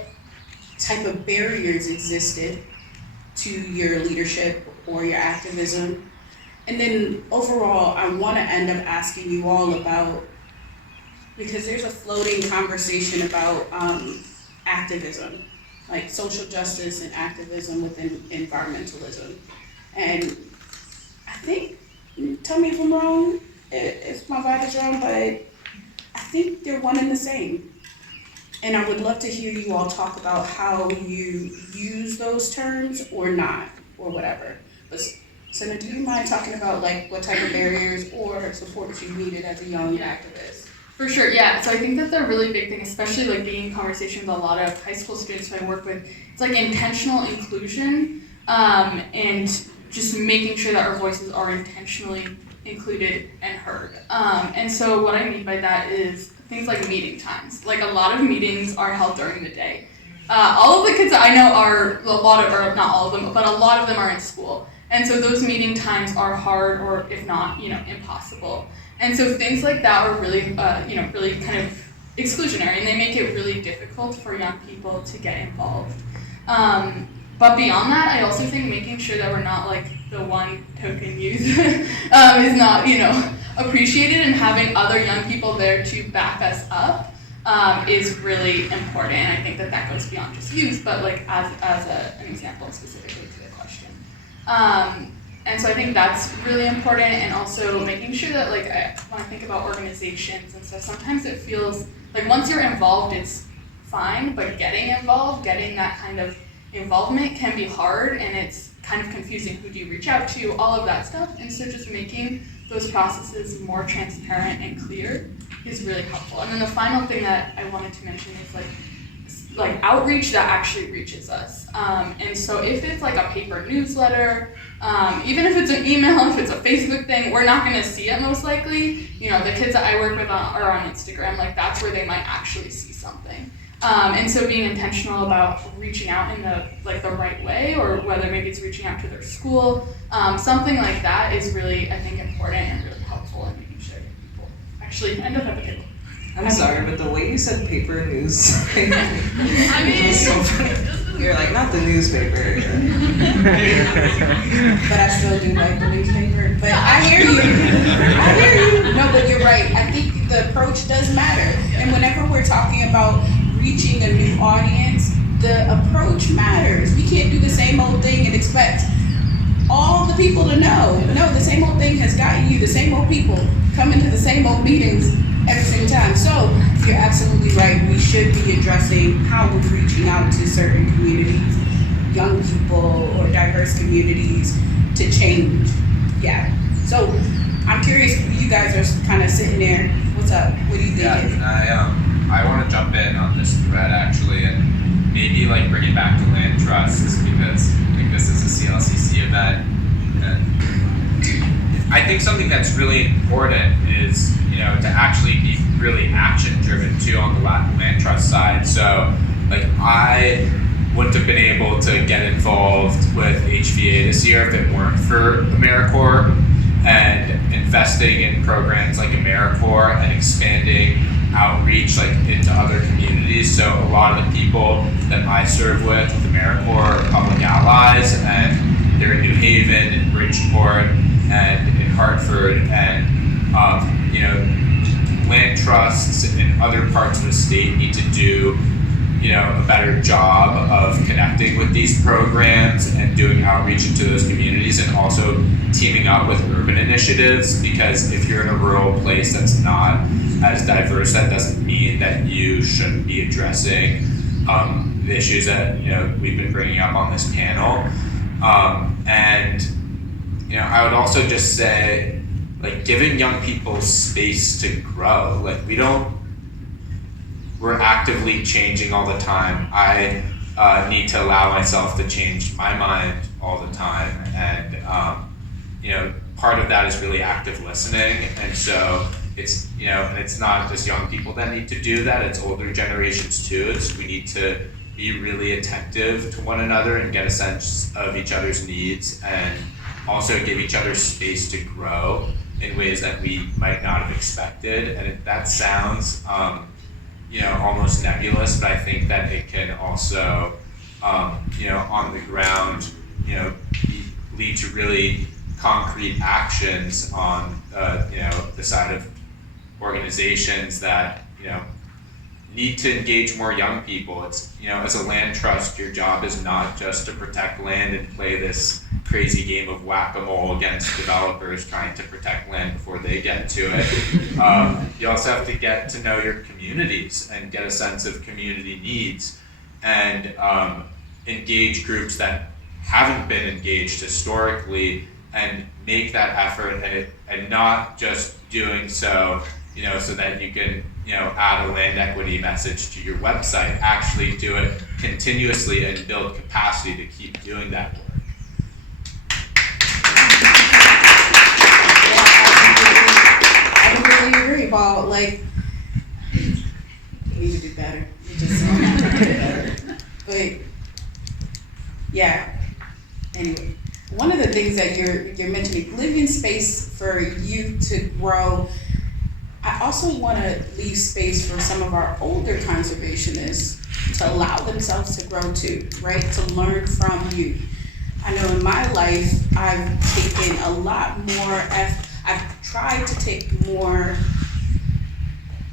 type of barriers existed to your leadership or your activism? And then overall, I want to end up asking you all about, because there's a floating conversation about activism, like social justice and activism within environmentalism. And I think, tell me if I'm wrong, if my vibe is wrong, but I think they're one and the same. And I would love to hear you all talk about how you use those terms or not, or whatever. But Senator, do you mind talking about, like, what type of barriers or support you needed as a young activist? For sure, yeah. So I think that's a really big thing, especially like being in conversation with a lot of high school students who I work with. It's like intentional inclusion, and just making sure that our voices are intentionally included and heard. And so what I mean by that is things like meeting times. Like, a lot of meetings are held during the day. All of the kids that I know are, or not all of them, but a lot of them are in school. And so those meeting times are hard, or if not, impossible. And so things like that are really, really kind of exclusionary, and they make it really difficult for young people to get involved. But beyond that, I also think making sure that we're not like the one token youth is not, appreciated, and having other young people there to back us up is really important. And I think that goes beyond just youth, but like as an example specifically to the question. And so I think that's really important, and also making sure that, like, when I think about organizations and stuff, sometimes it feels like once you're involved, it's fine, but getting involved, getting that kind of involvement can be hard, and it's kind of confusing. Who do you reach out to? All of that stuff. And so just making those processes more transparent and clear is really helpful. And then the final thing that I wanted to mention is like outreach that actually reaches us. And so if it's like a paper newsletter, even if it's an email, if it's a Facebook thing, we're not gonna see it most likely. You know, the kids that I work with are on Instagram, like that's where they might actually see something. And so being intentional about reaching out in the right way, or whether maybe it's reaching out to their school, something like that is really, I think, important and really helpful in making sure that people actually end up at the table. I'm sorry, but the way you said paper news, I mean, was so funny. You're like, not the newspaper. But I still do like the newspaper. But I hear you. I hear you. No, but you're right. I think the approach does matter. And whenever we're talking about reaching a new audience, the approach matters. We can't do the same old thing and expect all the people to know. No, the same old thing has gotten you the same old people coming to the same old meetings every single time. So you're absolutely right. We should be addressing how we're reaching out to certain communities, young people or diverse communities to change. Yeah. So I'm curious, you guys are kind of sitting there. What's up? What are you thinking? Yeah, I want to jump in on this thread actually, and maybe like bring it back to land trusts, because I think this is a CLCC event. And I think something that's really important is, you know, to actually be really action driven too on the land trust side. So like I wouldn't have been able to get involved with HVA this year if it weren't for AmeriCorps and investing in programs like AmeriCorps and expanding outreach like into other communities. So a lot of the people that I serve with AmeriCorps are public allies, and they're in New Haven and Bridgeport and in Hartford, and you know, land trusts in other parts of the state need to do, you know, a better job of connecting with these programs and doing outreach into those communities, and also teaming up with urban initiatives, because if you're in a rural place that's not as diverse, that doesn't mean that you shouldn't be addressing the issues that, you know, we've been bringing up on this panel. And you know, I would also just say, like, giving young people space to grow. Like, we're actively changing all the time. I need to allow myself to change my mind all the time. And, you know, part of that is really active listening. And so it's, you know, and it's not just young people that need to do that, it's older generations too. We need to be really attentive to one another and get a sense of each other's needs, and also give each other space to grow in ways that we might not have expected. And that sounds, you know, almost nebulous, but I think that it can also, you know, on the ground, you know, lead to really concrete actions on, you know, the side of organizations that, you know, need to engage more young people. It's, you know, as a land trust, your job is not just to protect land and play this crazy game of whack-a-mole against developers trying to protect land before they get to it. You also have to get to know your communities and get a sense of community needs, and engage groups that haven't been engaged historically, and make that effort, and not just doing so, you know, so that you can, you know, add a land equity message to your website. Actually do it continuously and build capacity to keep doing that work. I completely agree, Paul. Like, you need to do better. You just need to do better. But yeah. Anyway, one of the things that you're mentioning, living space for you to grow. I also want to leave space for some of our older conservationists to allow themselves to grow too, right? To learn from you. I know in my life, I've taken a lot more, I've tried to take more,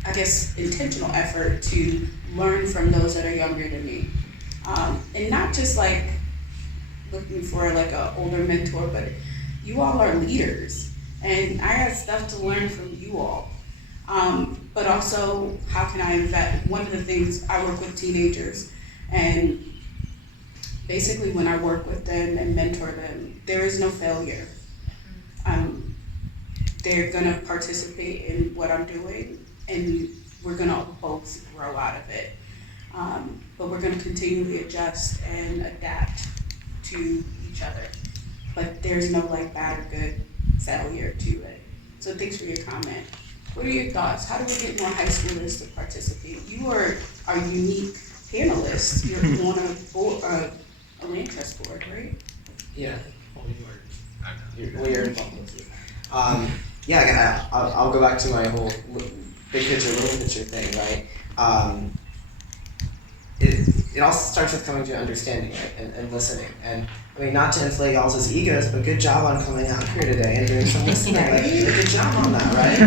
I guess, intentional effort to learn from those that are younger than me. And not just like looking for like an older mentor, but you all are leaders. And I got stuff to learn from you all. But also, how can I invest? One of the things, I work with teenagers, and basically when I work with them and mentor them, there is no failure. They're gonna participate in what I'm doing, and we're gonna both grow out of it. But we're gonna continually adjust and adapt to each other. But there's no like bad or good failure to it. So thanks for your comment. What are your thoughts? How do we get more high schoolers to participate? You are our unique panelist. You're on a board, a land trust board, right? Yeah. You're involved too. Yeah, again, I'll go back to my whole big picture, little picture thing, right? It all starts with coming to understanding, right, and listening. And I mean, not to inflate y'all's egos, but good job on coming out here today and doing some listening. Like, good job on that, right?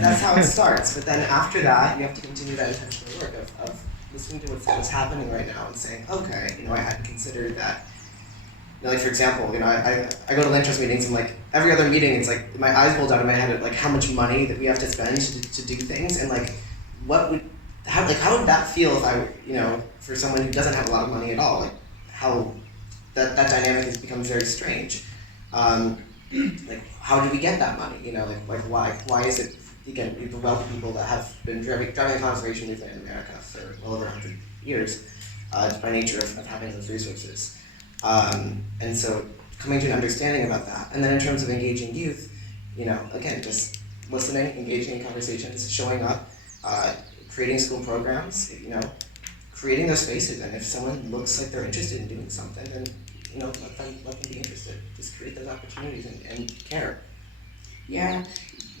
That's how it starts. But then after that, you have to continue that intentional work of listening to what's happening right now and saying, okay, I hadn't considered that. Like for example, I go to land trust meetings and like every other meeting, it's like my eyes rolled out of my head at like how much money that we have to spend to do things and like how would that feel if I for someone who doesn't have a lot of money at all, like how that dynamic has become very strange. Like how do we get that money? Like why is it again the wealthy people that have been driving the conservation movement in America for well over 100 years by nature of having those resources. And so coming to an understanding about that. And then in terms of engaging youth, again, just listening, engaging in conversations, showing up, creating school programs, creating those spaces. And if someone looks like they're interested in doing something, then, let them be interested. Just create those opportunities and care. Yeah,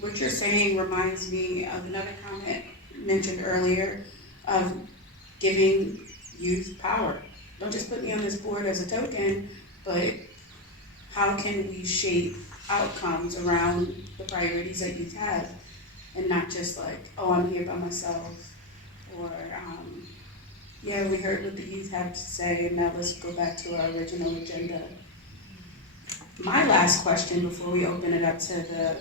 what you're saying reminds me of another comment mentioned earlier of giving youth power. Don't just put me on this board as a token, but how can we shape outcomes around the priorities that youth have and not just like, oh, I'm here by myself, or yeah, we heard what the youth have to say and now let's go back to our original agenda. My last question before we open it up to the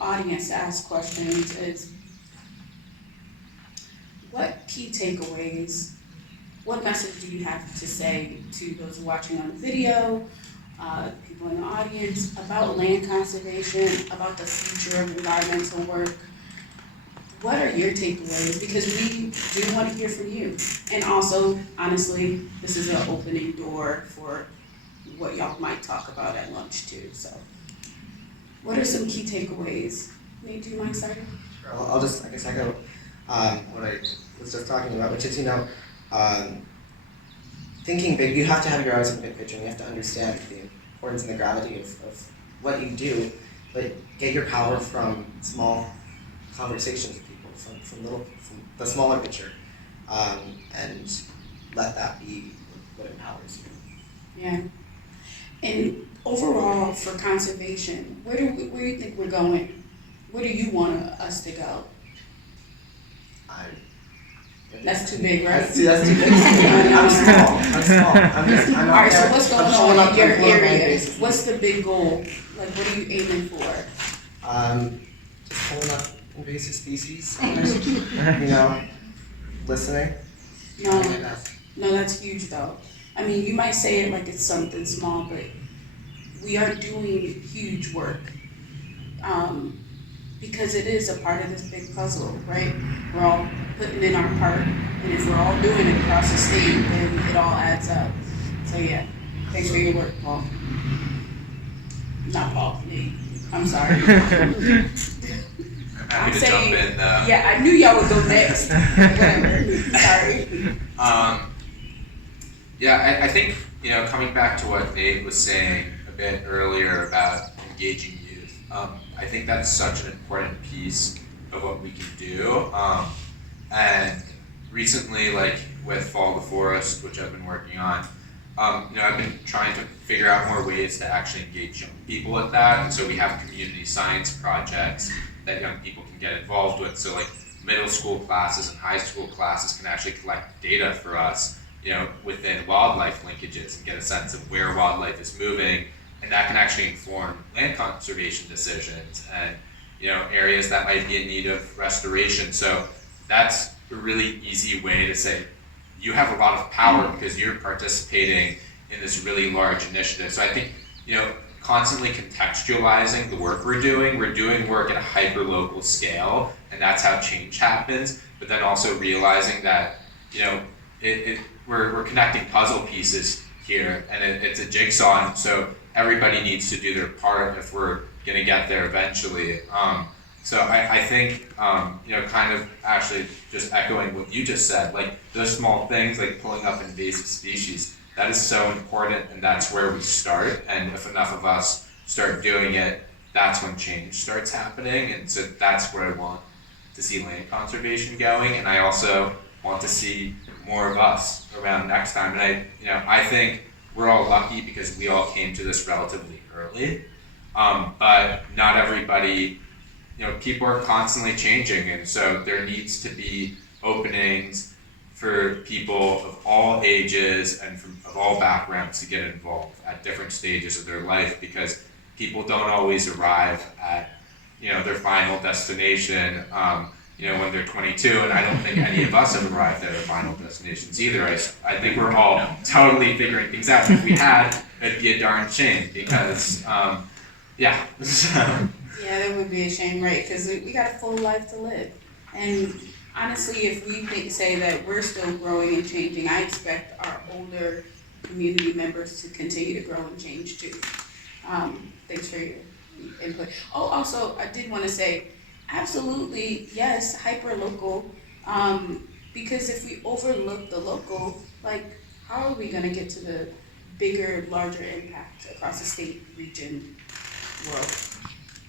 audience to ask questions is, what key takeaways, what message do you have to say to those watching on the video, people in the audience, about land conservation, about the future of environmental work? What are your takeaways? Because we do want to hear from you. And also, honestly, this is an opening door for what y'all might talk about at lunch too. So what are some key takeaways? Nate, do you mind starting? I'll just, I guess, echo what I was just talking about, which is, thinking big. You have to have your eyes on the big picture, and you have to understand the importance and the gravity of what you do, but get your power from small conversations with people, from the smaller picture, and let that be what empowers you. Yeah. And overall, for conservation, where do you think we're going? Where do you want us to go? That's too big, right? That's too big. I'm small. I'm All right, so what's going on in your area? Basis. What's the big goal? Like, what are you aiming for? Just pulling up invasive species. Listening. No, Doing my best. no, that's huge though. I mean, you might say it like it's something small, but we are doing huge work. Because it is a part of this big puzzle, right? We're all putting in our part, and if we're all doing it across the state, then it all adds up. So yeah, thanks for your work, Paul. Not Paul, Nate. I'm sorry. I'm happy to saying, jump in. Yeah, I knew y'all would go next. Whatever. Sorry. Yeah, I think, coming back to what Nate was saying a bit earlier about engaging youth, I think that's such an important piece of what we can do. And recently, like with Fall the Forest, which I've been working on, I've been trying to figure out more ways to actually engage young people with that. And so we have community science projects that young people can get involved with. So like middle school classes and high school classes can actually collect data for us, within wildlife linkages and get a sense of where wildlife is moving. And that can actually inform land conservation decisions and areas that might be in need of restoration. So that's a really easy way to say you have a lot of power because you're participating in this really large initiative. So I think constantly contextualizing the work we're doing work at a hyper local scale, and that's how change happens. But then also realizing that we're connecting puzzle pieces here, and it's a jigsaw, and so everybody needs to do their part if we're gonna get there eventually. So I think, kind of actually just echoing what you just said, like those small things like pulling up invasive species, that is so important, and that's where we start. And if enough of us start doing it, that's when change starts happening. And so that's where I want to see land conservation going. And I also want to see more of us around next time. And I think we're all lucky because we all came to this relatively early. But not everybody, people are constantly changing, and so there needs to be openings for people of all ages and of all backgrounds to get involved at different stages of their life, because people don't always arrive at their final destination when they're 22, and I don't think any of us have arrived at our final destinations either. I think we're all totally figuring things out. If we had, it'd be a darn shame, because yeah. Yeah, that would be a shame, right? Because we got a full life to live. And honestly, if we say that we're still growing and changing, I expect our older community members to continue to grow and change too. Thanks for your input. Oh, also, I did want to say, absolutely, yes, hyper-local. Because if we overlook the local, like, how are we going to get to the bigger, larger impact across the state, region, world?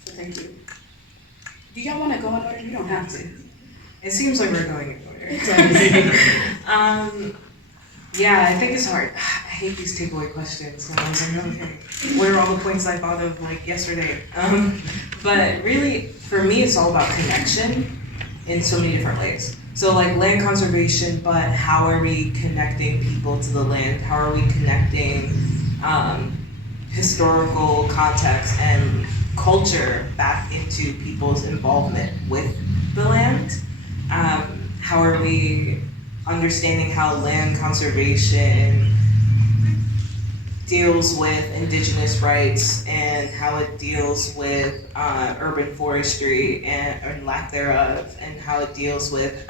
So thank you. Do y'all want to go in order? You don't have to. It seems like we're going in order. It does. Yeah, I think it's hard. I hate these takeaway questions. And I was like, okay, what are all the points I thought of like yesterday? But really, for me, it's all about connection in so many different ways. So like land conservation, but how are we connecting people to the land? How are we connecting historical context and culture back into people's involvement with the land? How are we understanding how land conservation deals with indigenous rights and how it deals with urban forestry and lack thereof, and how it deals with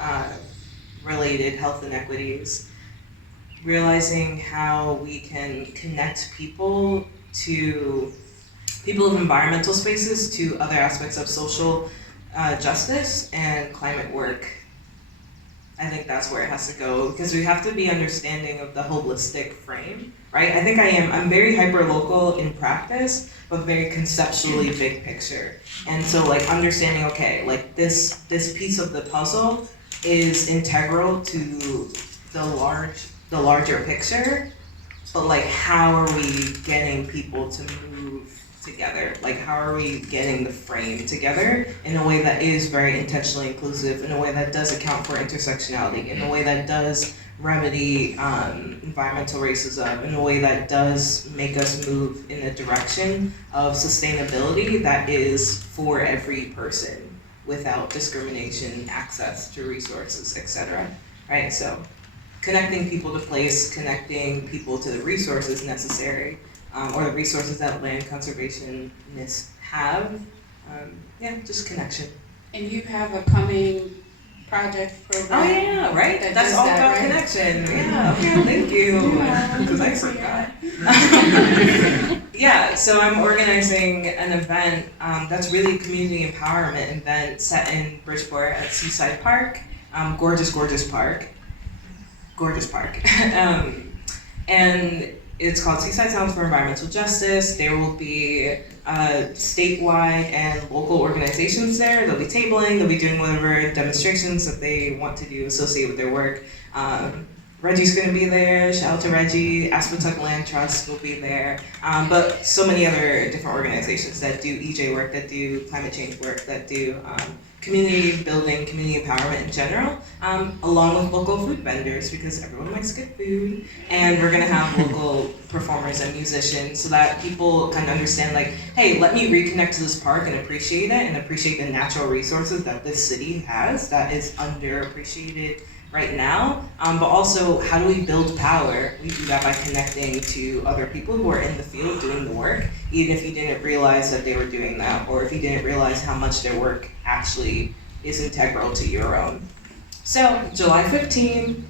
related health inequities? Realizing how we can connect people of environmental spaces to other aspects of social justice and climate work. I think that's where it has to go, because we have to be understanding of the holistic frame, right? I think I'm very hyper-local in practice, but very conceptually big picture. And so like understanding, okay, like this piece of the puzzle is integral to the larger picture, but like how are we getting people to move together? Like how are we getting the frame together in a way that is very intentionally inclusive, in a way that does account for intersectionality, in a way that does remedy environmental racism, in a way that does make us move in a direction of sustainability that is for every person without discrimination, access to resources, etc. Right? So connecting people to place, connecting people to the resources necessary, or the resources that land conservationists have. Just connection. And you have a coming project program. Oh yeah, right? That That's does all that, about right? connection. Yeah, okay, thank you. Because I forgot. Yeah, so I'm organizing an event that's really a community empowerment event set in Bridgeport at Seaside Park. Gorgeous park. And it's called Seaside Sounds for Environmental Justice. There will be statewide and local organizations there. They'll be tabling, they'll be doing whatever demonstrations that they want to do associated with their work. Reggie's gonna be there, shout out to Reggie. Aspetuck Land Trust will be there. But so many other different organizations that do EJ work, that do climate change work, that do community building, community empowerment in general, along with local food vendors, because everyone likes good food. And we're gonna have local performers and musicians so that people kind of understand like, hey, let me reconnect to this park and appreciate it and appreciate the natural resources that this city has that is underappreciated right now, but also how do we build power? We do that by connecting to other people who are in the field doing the work, even if you didn't realize that they were doing that, or if you didn't realize how much their work actually is integral to your own. So July 15th,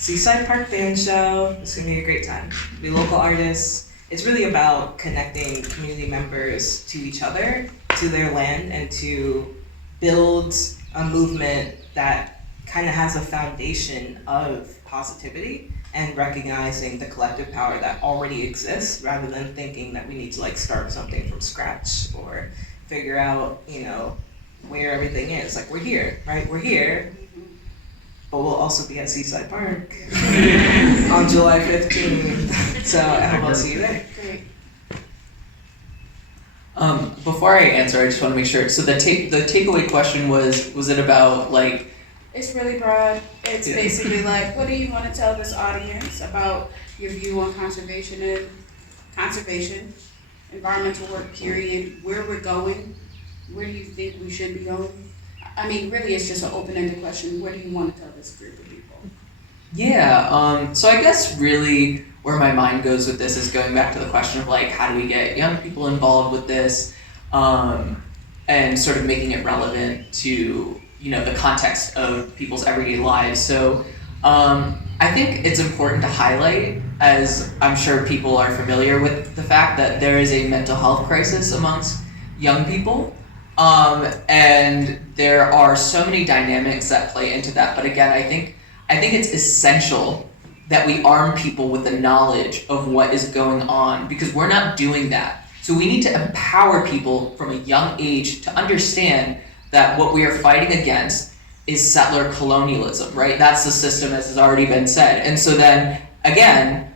Seaside Park Band Show. It's gonna be a great time. Be local artists. It's really about connecting community members to each other, to their land, and to build a movement that kind of has a foundation of positivity and recognizing the collective power that already exists rather than thinking that we need to like start something from scratch or figure out, where everything is. Like, we're here, right? We're here, but we'll also be at Seaside Park on July 15th. So I hope I'll see you there. Great. Before I answer, I just want to make sure. So the takeaway question was it about like? It's really broad. It's Yeah. basically like, what do you want to tell this audience about your view on conservation, environmental work, period, where we're going, where do you think we should be going? I mean, really, it's just an open-ended question. What do you want to tell this group of people? Yeah. So I guess really where my mind goes with this is going back to the question of like, how do we get young people involved with this, and sort of making it relevant to the context of people's everyday lives. So I think it's important to highlight, as I'm sure people are familiar with, the fact that there is a mental health crisis amongst young people. And there are so many dynamics that play into that. But again, I think it's essential that we arm people with the knowledge of what is going on, because we're not doing that. So we need to empower people from a young age to understand that what we are fighting against is settler colonialism, right? That's the system, as has already been said. And so then, again,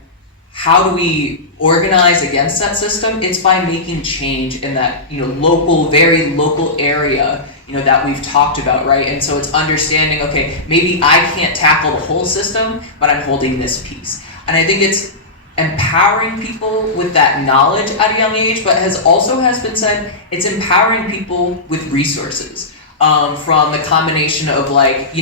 how do we organize against that system? It's by making change in that, local, very local area, that we've talked about, right? And so it's understanding, okay, maybe I can't tackle the whole system, but I'm holding this piece. And I think it's empowering people with that knowledge at a young age, but has been said, it's empowering people with resources, from the combination of like,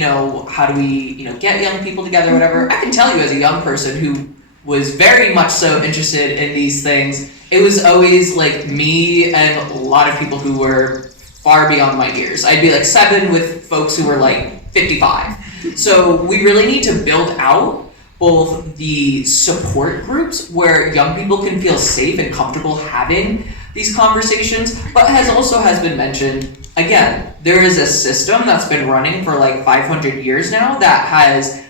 how do we, get young people together, whatever. I can tell you as a young person who was very much so interested in these things, it was always like me and a lot of people who were far beyond my years. I'd be like 7 with folks who were like 55. So we really need to build out both the support groups where young people can feel safe and comfortable having these conversations, but has been mentioned, again, there is a system that's been running for like 500 years now that has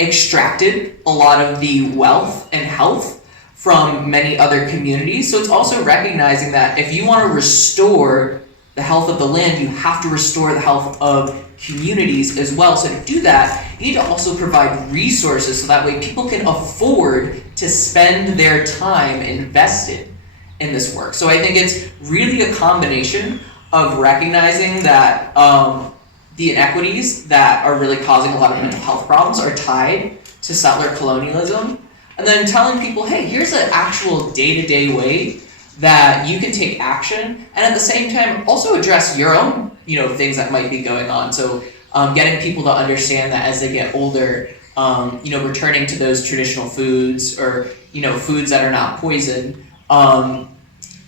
extracted a lot of the wealth and health from many other communities. So it's also recognizing that if you want to restore the health of the land, you have to restore the health of communities as well. So to do that, you need to also provide resources so that way people can afford to spend their time invested in this work. So I think it's really a combination of recognizing that the inequities that are really causing a lot of mental health problems are tied to settler colonialism, and then telling people, hey, here's an actual day-to-day way that you can take action, and at the same time also address your own things that might be going on. So getting people to understand that as they get older, returning to those traditional foods or foods that are not poison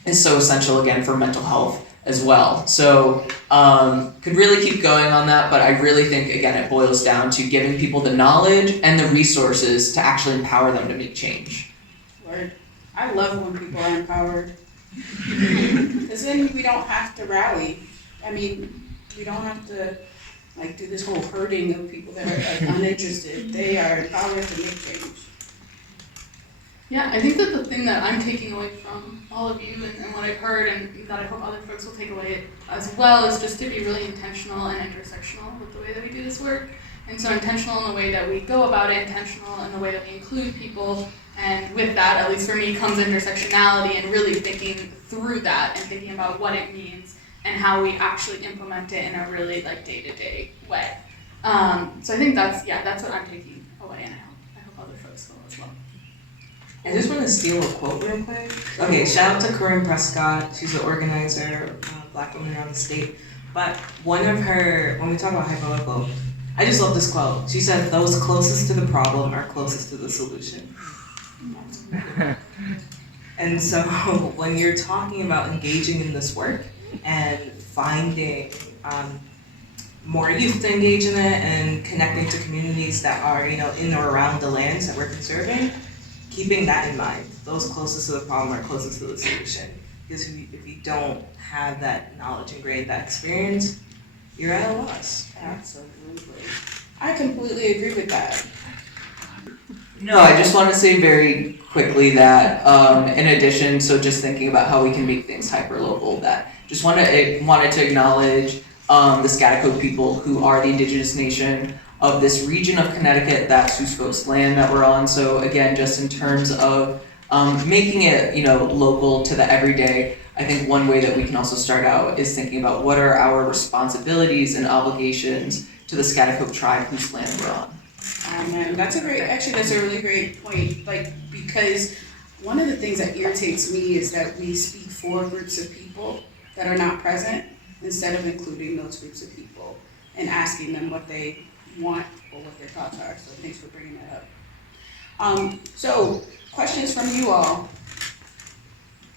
is so essential again for mental health as well. So could really keep going on that, but I really think again it boils down to giving people the knowledge and the resources to actually empower them to make change. Word. I love when people are empowered. Because then we don't have to rally. I mean, we don't have to do this whole herding of people that are uninterested. They are empowered to make change. Yeah, I think that the thing that I'm taking away from all of you and what I've heard and that I hope other folks will take away as well is just to be really intentional and intersectional with the way that we do this work. And so intentional in the way that we go about it, intentional in the way that we include people, and with that, at least for me, comes intersectionality and really thinking through that and thinking about what it means and how we actually implement it in a really day-to-day way. So I think that's what I'm taking away, and I hope other folks will as well. I just want to steal a quote real quick. Okay, shout out to Corinne Prescott. She's the organizer of Black women around the state. But one of her, when we talk about hyperlocal, I just love this quote. She said, "Those closest to the problem are closest to the solution." And so when you're talking about engaging in this work and finding more youth to engage in it and connecting to communities that are, in or around the lands that we're conserving, keeping that in mind. Those closest to the problem are closest to the solution. Because if you don't have that knowledge and gain that experience, you're at a loss. Absolutely. I completely agree with that. No, I just want to say very quickly that in addition, so just thinking about how we can make things hyper-local, that just wanted to acknowledge the Schaghticoke people who are the indigenous nation of this region of Connecticut, that's whose folks' land that we're on. So again, just in terms of making it, local to the everyday, I think one way that we can also start out is thinking about what are our responsibilities and obligations to the Schaghticoke tribe whose land we're on. Oh man, that's a really great point. Because one of the things that irritates me is that we speak for groups of people that are not present instead of including those groups of people and asking them what they want or what their thoughts are. So thanks for bringing that up. So questions from you all.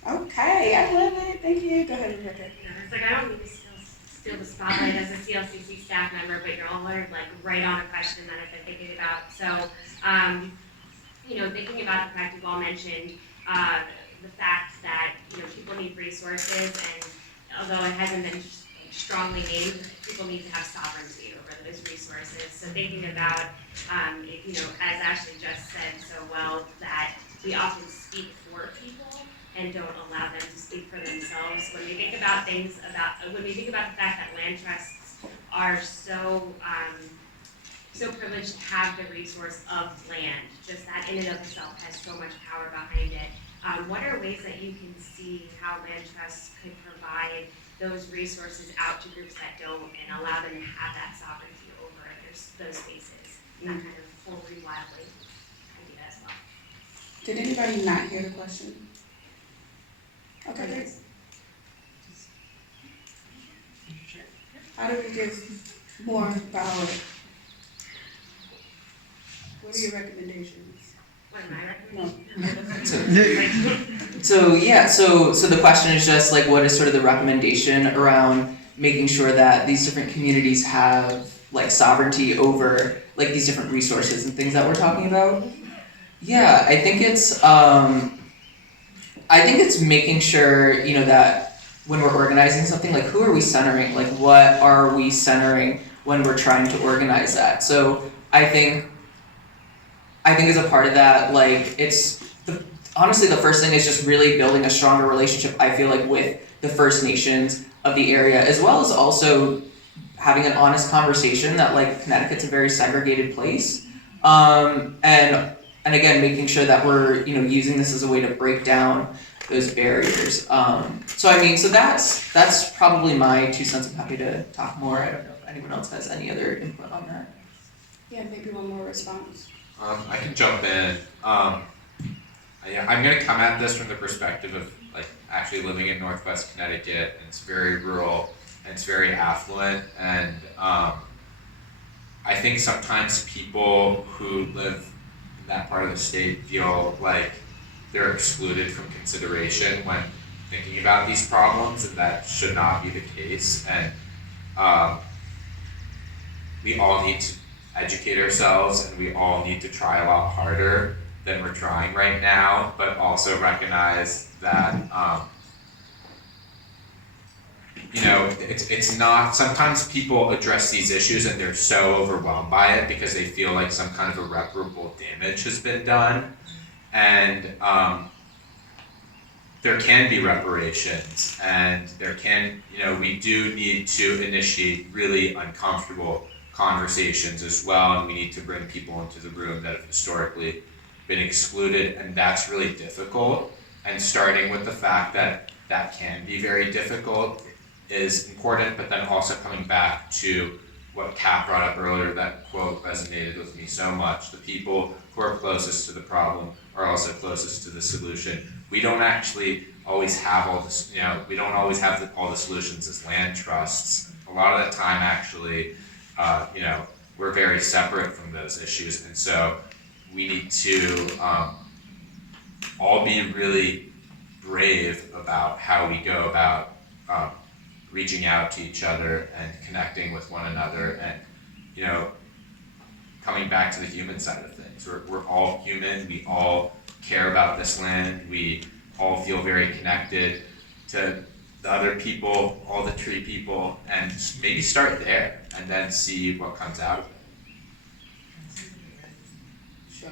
Okay, I love it. Thank you. Go ahead, Rebecca. It's like I don't mean to steal the spotlight as a CLCC staff member, but you're all right on a question that I've been thinking about. So, thinking about the fact you've all mentioned the fact that people need resources, and although it hasn't been strongly named, people need to have sovereignty over those resources. So thinking about, as Ashley just said so well, that we often speak for people and don't allow them to speak for themselves. When we think about the fact that land trusts are so privileged to have the resource of land, just that in and of itself has so much power behind it. What are ways that you can see how land trusts could provide those resources out to groups that don't and allow them to have that sovereignty over those spaces? That kind of fully wildly idea as well. Did anybody not hear the question? Okay, great. How do we give more power? What are your recommendations? What am I recommending? So the question is just what is sort of the recommendation around making sure that these different communities have sovereignty over these different resources and things that we're talking about? Yeah, I think it's making sure that when we're organizing something, who are we centering? What are we centering when we're trying to organize that? So I think as a part of that, honestly, the first thing is just really building a stronger relationship, I feel with the First Nations of the area, as well as also having an honest conversation that Connecticut's a very segregated place. And again, making sure that we're, using this as a way to break down those barriers. So that's probably my 2 cents. I'm happy to talk more. I don't know if anyone else has any other input on that. Yeah, maybe one more response. I can jump in. I'm going to come at this from the perspective of actually living in Northwest Connecticut, and it's very rural and it's very affluent, and I think sometimes people who live in that part of the state feel like they're excluded from consideration when thinking about these problems, and that should not be the case. And we all need to educate ourselves, and we all need to try a lot harder than we're trying right now, but also recognize that it's not, sometimes people address these issues and they're so overwhelmed by it because they feel like some kind of irreparable damage has been done, and there can be reparations, and we do need to initiate really uncomfortable conversations as well, and we need to bring people into the room that have historically been excluded, and that's really difficult. And starting with the fact that that can be very difficult is important, but then also coming back to what Kat brought up earlier, that quote resonated with me so much. The people who are closest to the problem are also closest to the solution. We don't actually always have all this, we don't always have all the solutions as land trusts. A lot of the time actually, we're very separate from those issues, and so we need to all be really brave about how we go about reaching out to each other and connecting with one another, and coming back to the human side of things. We're all human. We all care about this land. We all feel very connected to the other people, all the tree people, and maybe start there and then see what comes out of it. Sure.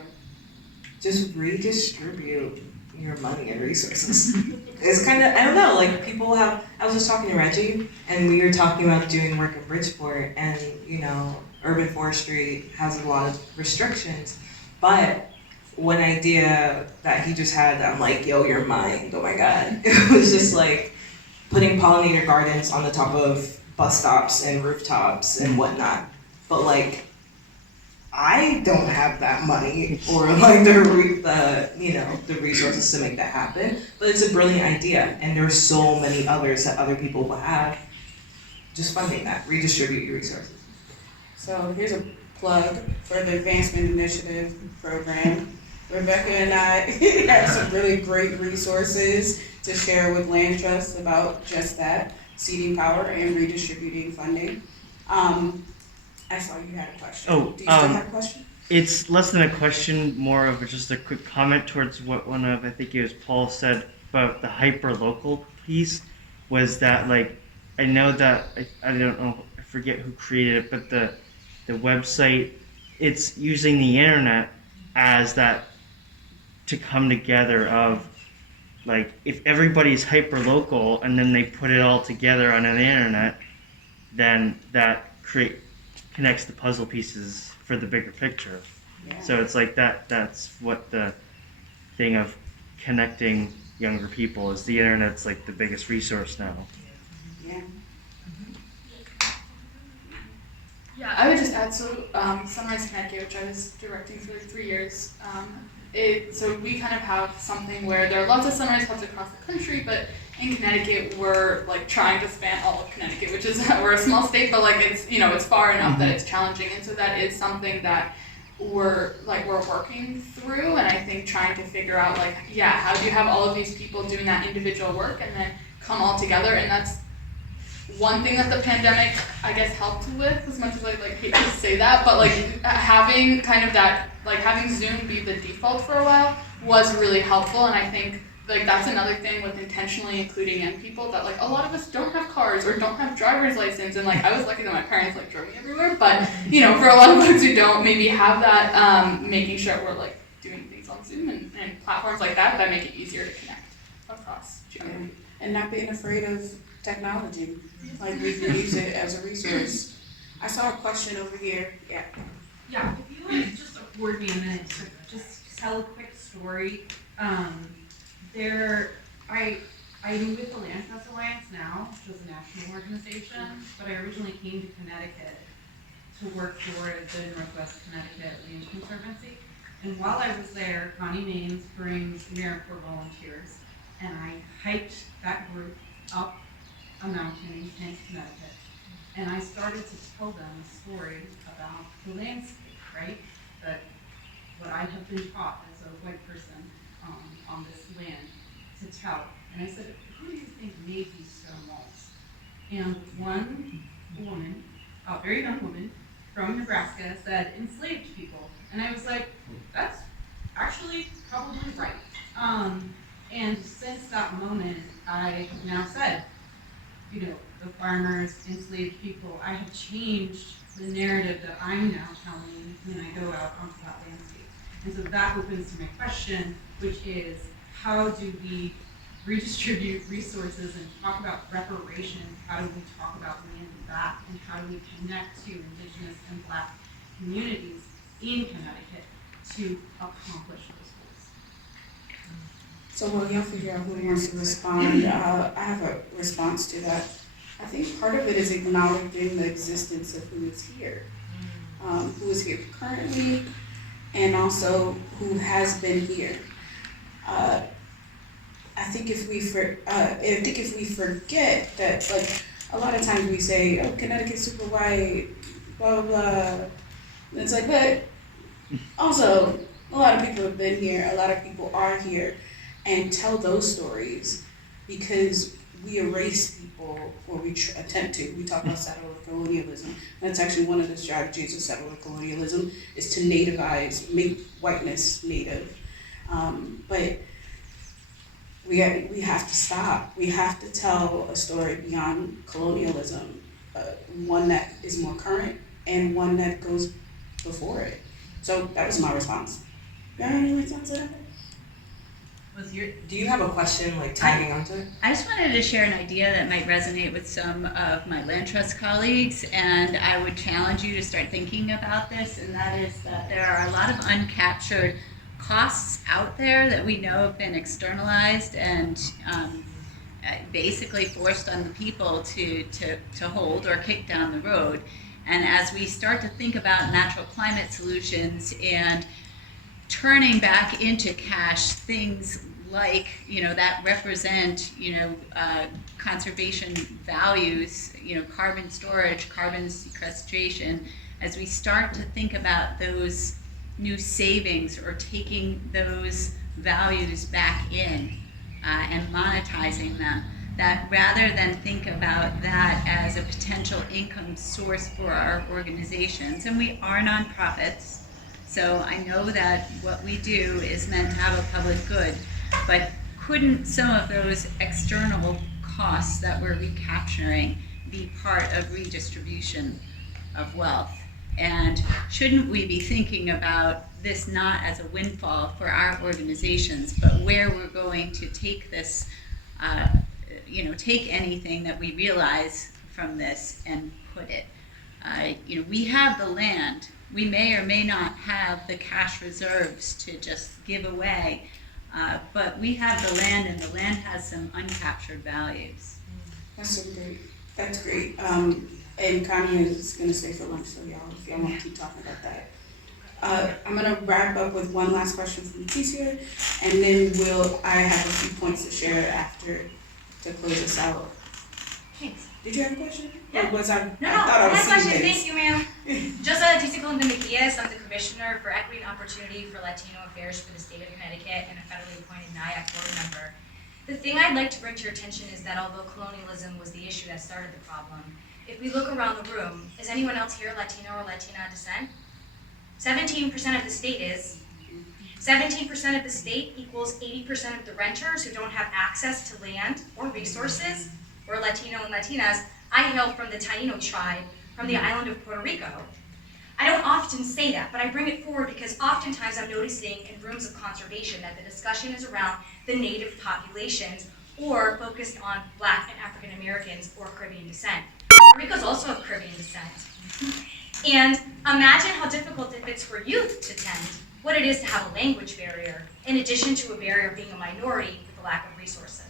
Just redistribute your money and resources. It's kind of, I don't know, like people have, I was just talking to Reggie and we were talking about doing work in Bridgeport, and urban forestry has a lot of restrictions, but one idea that he just had that I'm like, yo, your mind, oh my god. It was just like putting pollinator gardens on the top of bus stops and rooftops and whatnot. But like, I don't have that money or like the resources to make that happen. But it's a brilliant idea, and there's so many others that other people will have. Just funding that, redistribute your resources. So here's a plug for the Advancement Initiative program. Rebecca and I have some really great resources to share with land trusts about just that, seeding power and redistributing funding. I saw you had a question. Oh, Do you still have a question? It's less than a question, more of just a quick comment towards what one of, I think it was Paul, said about the hyper-local piece, was that, like, I know that, I don't know, I forget who created it, but the website, it's using the internet as that to come together of, like, if everybody's hyper-local and then they put it all together on an internet, then that connects the puzzle pieces for the bigger picture. Yeah. So it's like that's what the thing of connecting younger people is. The internet's like the biggest resource now. Yeah. Yeah, I would just add, so Sunrise Connecticut, which I was directing for like 3 years, so we kind of have something where there are lots of Sunrise hubs across the country, but in Connecticut we're like trying to span all of Connecticut, which is, we're a small state, but like it's far enough that it's challenging, and so that is something that we're working through, and I think trying to figure out like, yeah, how do you have all of these people doing that individual work and then come all together, and that's one thing that the pandemic, I guess, helped with, as much as I hate to say that, but having kind of that, having Zoom be the default for a while was really helpful, and I think that's another thing with intentionally including young people, that a lot of us don't have cars or don't have driver's license, and I was lucky that my parents drove me everywhere, but for a lot of folks who don't maybe have that, making sure we're doing things on Zoom and platforms like that make it easier to connect across geography. And not being afraid of technology, we can use it as a resource. I saw a question over here. Yeah. Yeah, if you would just afford me a minute to just tell a quick story. I'm with the Land Trust Alliance now, which is a national organization, but I originally came to Connecticut to work for the Northwest Connecticut Land Conservancy. And while I was there, Connie Maines brings AmeriCorps volunteers, and I hiked that group up a mountain in Connecticut, and I started to tell them a story about the landscape, right? That what I have been taught as a white person on this land to tell. And I said, who do you think made these stone walls? And one woman, a very young woman from Nebraska, said enslaved people. And I was like, that's actually probably right. And since that moment, I have now said, the farmers, enslaved people, I have changed the narrative that I'm now telling when I go out onto that landscape. And so that opens to my question, which is, how do we redistribute resources and talk about reparations? How do we talk about land back? And how do we connect to Indigenous and Black communities in Connecticut to accomplish those goals? So while y'all figure out who wants to respond, I have a response to that. I think part of it is acknowledging the existence of who is here currently, and also who has been here. I think if we forget that, a lot of times we say, oh, Connecticut's super white, blah, blah, blah. And it's but also, a lot of people have been here, a lot of people are here, and tell those stories, because we erase people, or we attempt to. We talk about settler colonialism. That's actually one of the strategies of settler colonialism, is to nativize, make whiteness native. But we have to stop. We have to tell a story beyond colonialism, one that is more current and one that goes before it. So that was my response. Y'all have any response to that? Do you have a question like tagging onto it? I just wanted to share an idea that might resonate with some of my land trust colleagues, and I would challenge you to start thinking about this, and that is that there are a lot of uncaptured costs out there that we know have been externalized and basically forced on the people to hold or kick down the road. And as we start to think about natural climate solutions and turning back into cash things like, that represent, conservation values, carbon storage, carbon sequestration, as we start to think about those new savings or taking those values back in and monetizing them, that rather than think about that as a potential income source for our organizations, and we are nonprofits, so I know that what we do is meant to have a public good, but couldn't some of those external costs that we're recapturing be part of redistribution of wealth? And shouldn't we be thinking about this not as a windfall for our organizations, but where we're going to take this, take anything that we realize from this and put it. We have the land. We may or may not have the cash reserves to just give away, but we have the land, and the land has some uncaptured values. That's great. And Connie is gonna stay for lunch, so if y'all wanna keep talking about that. I'm gonna wrap up with one last question from Leticia, and then I have a few points to share after to close us out. Thanks. Did you have a question? Yeah. Or was I No, thought I I was had a question. seeing Thank things. you, ma'am. Joseph Tizico-Mejia, I'm the Commissioner for Equity and Opportunity for Latino Affairs for the state of Connecticut and a federally appointed NIAC board member. The thing I'd like to bring to your attention is that although colonialism was the issue that started the problem, if we look around the room, is anyone else here Latino or Latina descent? 17% of the state is. 17% of the state equals 80% of the renters who don't have access to land or resources. We're Latino and Latinas. I hail from the Taino tribe from the island of Puerto Rico. I don't often say that, but I bring it forward because oftentimes I'm noticing in rooms of conservation that the discussion is around the native populations or focused on Black and African Americans or Caribbean descent. Puerto Rico's also of Caribbean descent. And imagine how difficult it is for youth to attend, what it is to have a language barrier, in addition to a barrier of being a minority with a lack of resources.